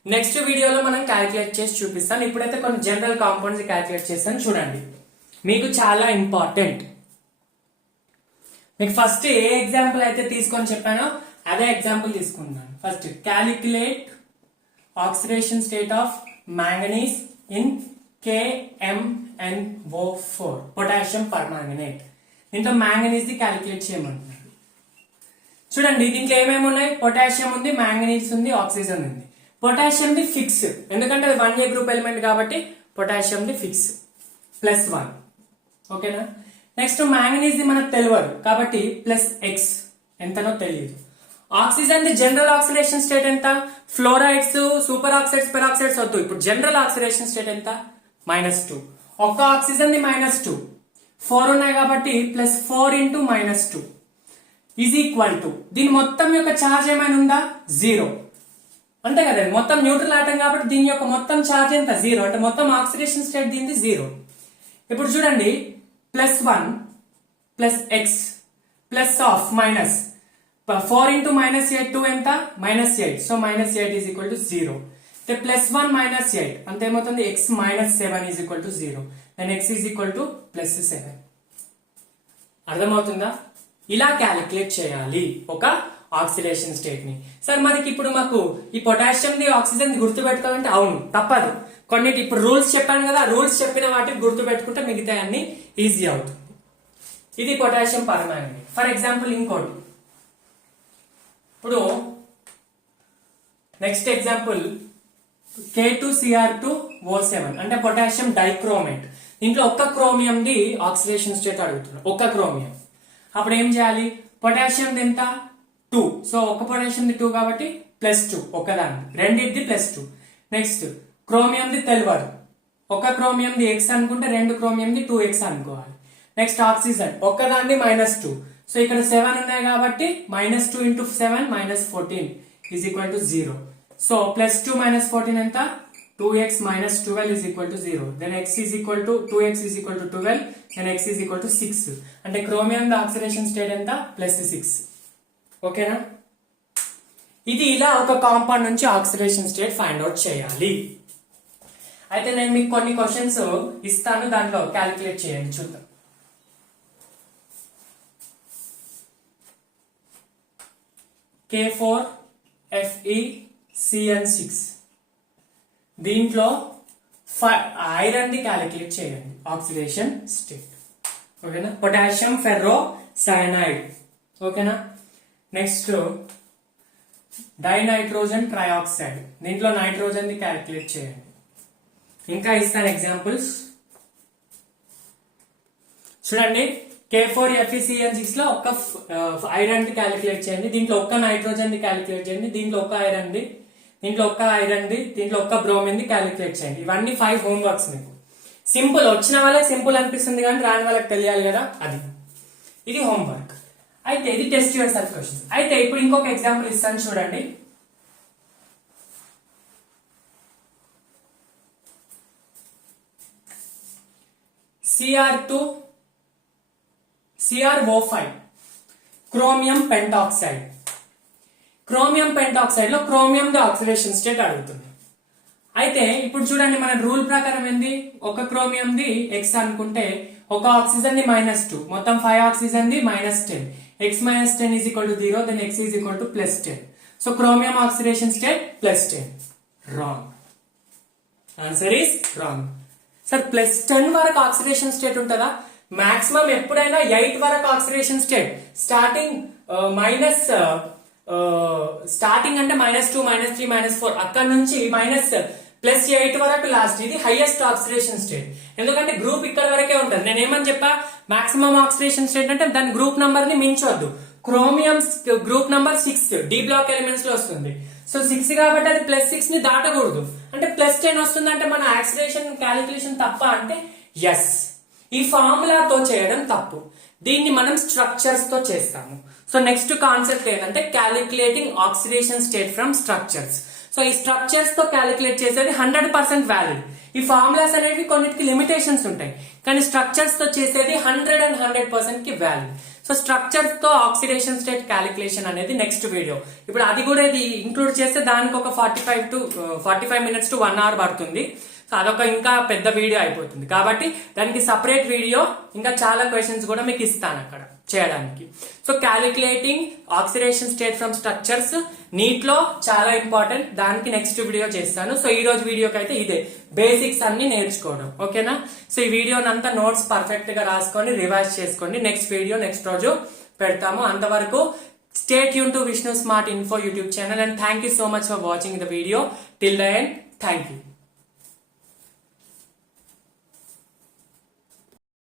నెక్స్ట్ వీడియోలో మనం క్యాలిక్యులేట్ చేసి చూపిస్తాను ఇప్పుడైతే కొన్ని జనరల్ కాంపౌండ్స్ క్యాలిక్యులేట్ చేస్తాను చూడండి మీకు చాలా ఇంపార్టెంట్ మీకు ఫస్ట్ ఏ ఎగ్జాంపుల్ అయితే తీసుకొని చెప్పానో అదే ఎగ్జాంపుల్ తీసుకుంటున్నాను first calculate oxidation state of manganese in KMnO4 potassium permanganate. దీంట్లో మ్యాంగనీస్ ది క్యాలిక్యులేట్ చేయమంటున్నారు. చూడండి దీంట్లో ఏమేమి ఉన్నాయి, పొటాషియం ఉంది, మ్యాంగనీస్ ఉంది, ఆక్సిజన్ ఉంది. పొటాషియం ది ఫిక్స్, ఎందుకంటే అది 1A గ్రూప్ ఎలిమెంట్ కాబట్టి పొటాషియం ది ఫిక్స్ +1. ఓకేనా. నెక్స్ట్ మ్యాంగనీస్ ది మనకు తెలియదు కాబట్టి +X ఎంతనో తెలియదు. Oxygen the general oxidation state ఎంత, ఫ్లోరైడ్స్, సూపర్ ఆక్సైడ్స్, పెరాక్సైడ్స్ వద్దు, ఇప్పుడు జనరల్ ఆక్సిడేషన్ స్టేట్ ఎంత -2. ఒక్క ఆక్సిజన్ ది -2, 4 ఉన్నాయి కాబట్టి +4 × -2 ఈజ్ ఈక్వల్ టు దీని మొత్తం యొక్క ఛార్జ్ ఏమైనా ఉందా, 0. అంతే కదా, మొత్తం న్యూట్రల్ ఆటం కాబట్టి దీని యొక్క మొత్తం ఛార్జ్ ఎంత, 0. అంటే మొత్తం ఆక్సిడేషన్ స్టేట్ దీనిది 0. ఇప్పుడు చూడండి +1 +X +4 × -8 2 ఎంత, -8. So -8 is equal to 0. అంటే +1 -8 అంతే ఏమవుతుంది, X -7 is equal to 0. Then X is equal to +7. అర్థమవుతుందా? ఇలా క్యాలిక్యులేట్ చేయాలి ఒక ఆక్సిడేషన్ స్టేట్ ని. సార్ మనకి ఇప్పుడు మాకు ఈ పొటాషియం ది ఆక్సిజన్ ది గుర్తు పెట్టుకోవాలంటే అవును తప్పదు. కొన్నిటి ఇప్పుడు రూల్స్ చెప్పాను కదా, రూల్స్ చెప్పిన వాటికి గుర్తు పెట్టుకుంటే మిగతా అన్ని ఈజీ అవుతుంది. ఇది పొటాషియం పర్మాంగనేట్. ఫర్ ఎగ్జాంపుల్ ఇంకోటి, ఇప్పుడు నెక్స్ట్ ఎగ్జాంపుల్ K2Cr2O7 అంటే పొటాషియం డైక్రోమేట్. దీంట్లో ఒక్క క్రోమియం ది ఆక్సిడేషన్ స్టేట్ అడుగుతున్నాం, ఒక్క క్రోమియం. అప్పుడు ఏం చేయాలి, పొటాషియం ఎంత 2, సో ఒక్క పొటాషియం ది 2 కాబట్టి +2 ఒక్కదాన్ని, రెండిది +2. నెక్స్ట్ క్రోమియం ది తెలియదు, ఒక క్రోమియం ది X అనుకుంటే రెండు క్రోమియం ది 2X అనుకోవాలి. నెక్స్ట్ ఆక్సిజన్ ఒక్కదాన్ని -2, సో ఇక్కడ 7 ఉన్నాయి కాబట్టి -2 × 7 -14 ఈజ్ ఈక్వల్ టు 0. సో +2 -14 ఎంత, 2X -12 is equal to 0. Then X is equal to 2X is equal to 12, then X is equal to 6. అంటే chromium the oxidation state ఎంత, +6. ఓకేనా. ఇది ఇలా ఒక కాంపౌండ్ నుంచి ఆక్సిడేషన్ స్టేట్ ఫైండ్ అవుట్ చేయాలి. అయితే నేను మీకు కొన్ని క్వశ్చన్స్ ఇస్తాను, దాంట్లో క్యాలిక్యులేట్ చేయండి చూద్దాం. K4FeCN6 దీంట్లో ఐరన్ ది క్యాలిక్యులేట్ చేయండి ఆక్సిడేషన్ స్టేట్. ఓకేనా. Potassium ferro cyanide. ఓకేనా. నెక్స్ట్ డైనైట్రోజన్ ట్రైఆక్సైడ్, దీంట్లో నైట్రోజన్ ది క్యాలిక్యులేట్ చేయండి. ఇంకా ఇస్తాను ఎగ్జాంపుల్స్ చూడండి. K4FeCN6 లో ఒక్క ఐరన్ ది క్యాలిక్యులేట్ చేయండి, దీంట్లో ఒక్క నైట్రోజన్ ది క్యాలిక్యులేట్ చేయండి, దీంట్లో ఒక్క ఐరన్ ది, దీంట్లో ఒక్క ఐరన్ ది, దీంట్లో ఒక్క బ్రోమిన్ ది క్యాలిక్యులేట్ చేయండి. ఇవన్నీ 5 హోంవర్క్స్ మీకు. సింపుల్, వచ్చిన వాళ్ళకి సింపుల్ అనిపిస్తుంది కానీ రాని వాళ్ళకి తెలియాలి కదా, అది ఇది హోంవర్క్. అయితే ఇది టెస్ట్ యువర్ సెల్ఫ్ క్వశ్చన్స్. అయితే ఇప్పుడు ఇంకొక ఎగ్జాంపుల్ ఇస్తాను చూడండి. CrO5 chromium pentoxide. Chromium pentoxide లో క్రోమియం ది ఆక్సిడేషన్ స్టేట్ అడుగుతుంది. అయితే ఇప్పుడు చూడండి మన రూల్ ప్రకారం ఏంది, ఒక క్రోమియం ది X అనుకుంటే ఒక ఆక్సిజన్ ది -2, మొత్తం 5 ఆక్సిజన్ ది -10, X -10 is equal to 0, then X is equal to +10. So chromium oxidation state +10. Wrong, answer is wrong. Sir +10 వరకు ఆక్సిడేషన్ స్టేట్ ఉంటుందా? మాక్సిమం ఎప్పుడైనా 8 వరకు ఆక్సిడేషన్ స్టేట్. స్టార్టింగ్ స్టార్టింగ్ అంటే -2 -3 -4 అక్కడ నుంచి +8 వరకు లాస్ట్. ఇది హైయెస్ట్ ఆక్సిడేషన్ స్టేట్, ఎందుకంటే గ్రూప్ ఇక్కడ వరకే ఉంటుంది. నేను ఏమని చెప్పా, మాక్సిమం ఆక్సిడేషన్ స్టేట్ అంటే దాని గ్రూప్ నంబర్ ని మించొద్దు. Chromium group number 6 d block elements లో వస్తుంది. సో 6 కాబట్టి అది +6 ని దాటకూడదు. అంటే +10 వస్తుంది అంటే మన ఆక్సిడేషన్ క్యాలిక్యులేషన్ తప్ప అంటే ఎస్. ఈ ఫార్ములాతో చేయడం తప్పు, దీన్ని మనం స్ట్రక్చర్స్ తో చేస్తాము. సో నెక్స్ట్ కాన్సెప్ట్ ఏంటంటే calculating oxidation state from structures. So ఈ స్ట్రక్చర్స్ తో క్యాలిక్యులేట్ చేసేది 100% వ్యాలిడ్. ఈ ఫార్ములాస్ అనేవి కొన్నిటికి లిమిటేషన్స్ ఉంటాయి, కానీ స్ట్రక్చర్స్ తో చేసేది 100% కి వ్యాలిడ్. సో స్ట్రక్చర్స్ తో ఆక్సిడేషన్ స్టేట్ క్యాలిక్యులేషన్ అనేది నెక్స్ట్ వీడియో. ఇప్పుడు అది కూడా ఇది ఇంక్లూడ్ చేస్తే దానికి ఒక 45 minutes to 1 hour పడుతుంది. సో అదొక ఇంకా పెద్ద వీడియో అయిపోతుంది, కాబట్టి దానికి సపరేట్ వీడియో ఇంకా చాలా క్వశ్చన్స్ కూడా మీకు ఇస్తాను అక్కడ చేయడానికి. So calculating oxidation state from structures NEET లో చాలా ఇంపార్టెంట్, దానికి నెక్స్ట్ వీడియో చేస్తాను. సో ఈ రోజు వీడియోకి అయితే ఇదే బేసిక్స్ అన్ని నేర్చుకోవడం, ఓకేనా. సో ఈ వీడియోనంతా నోట్స్ పర్ఫెక్ట్ గా రాసుకొని రివైజ్ చేసుకోండి. నెక్స్ట్ వీడియో నెక్స్ట్ రోజు పెడతాము. అంతవరకు stay tuned to Vishnu Smart Info YouTube channel and thank you so much for watching the video till the end. Thank you.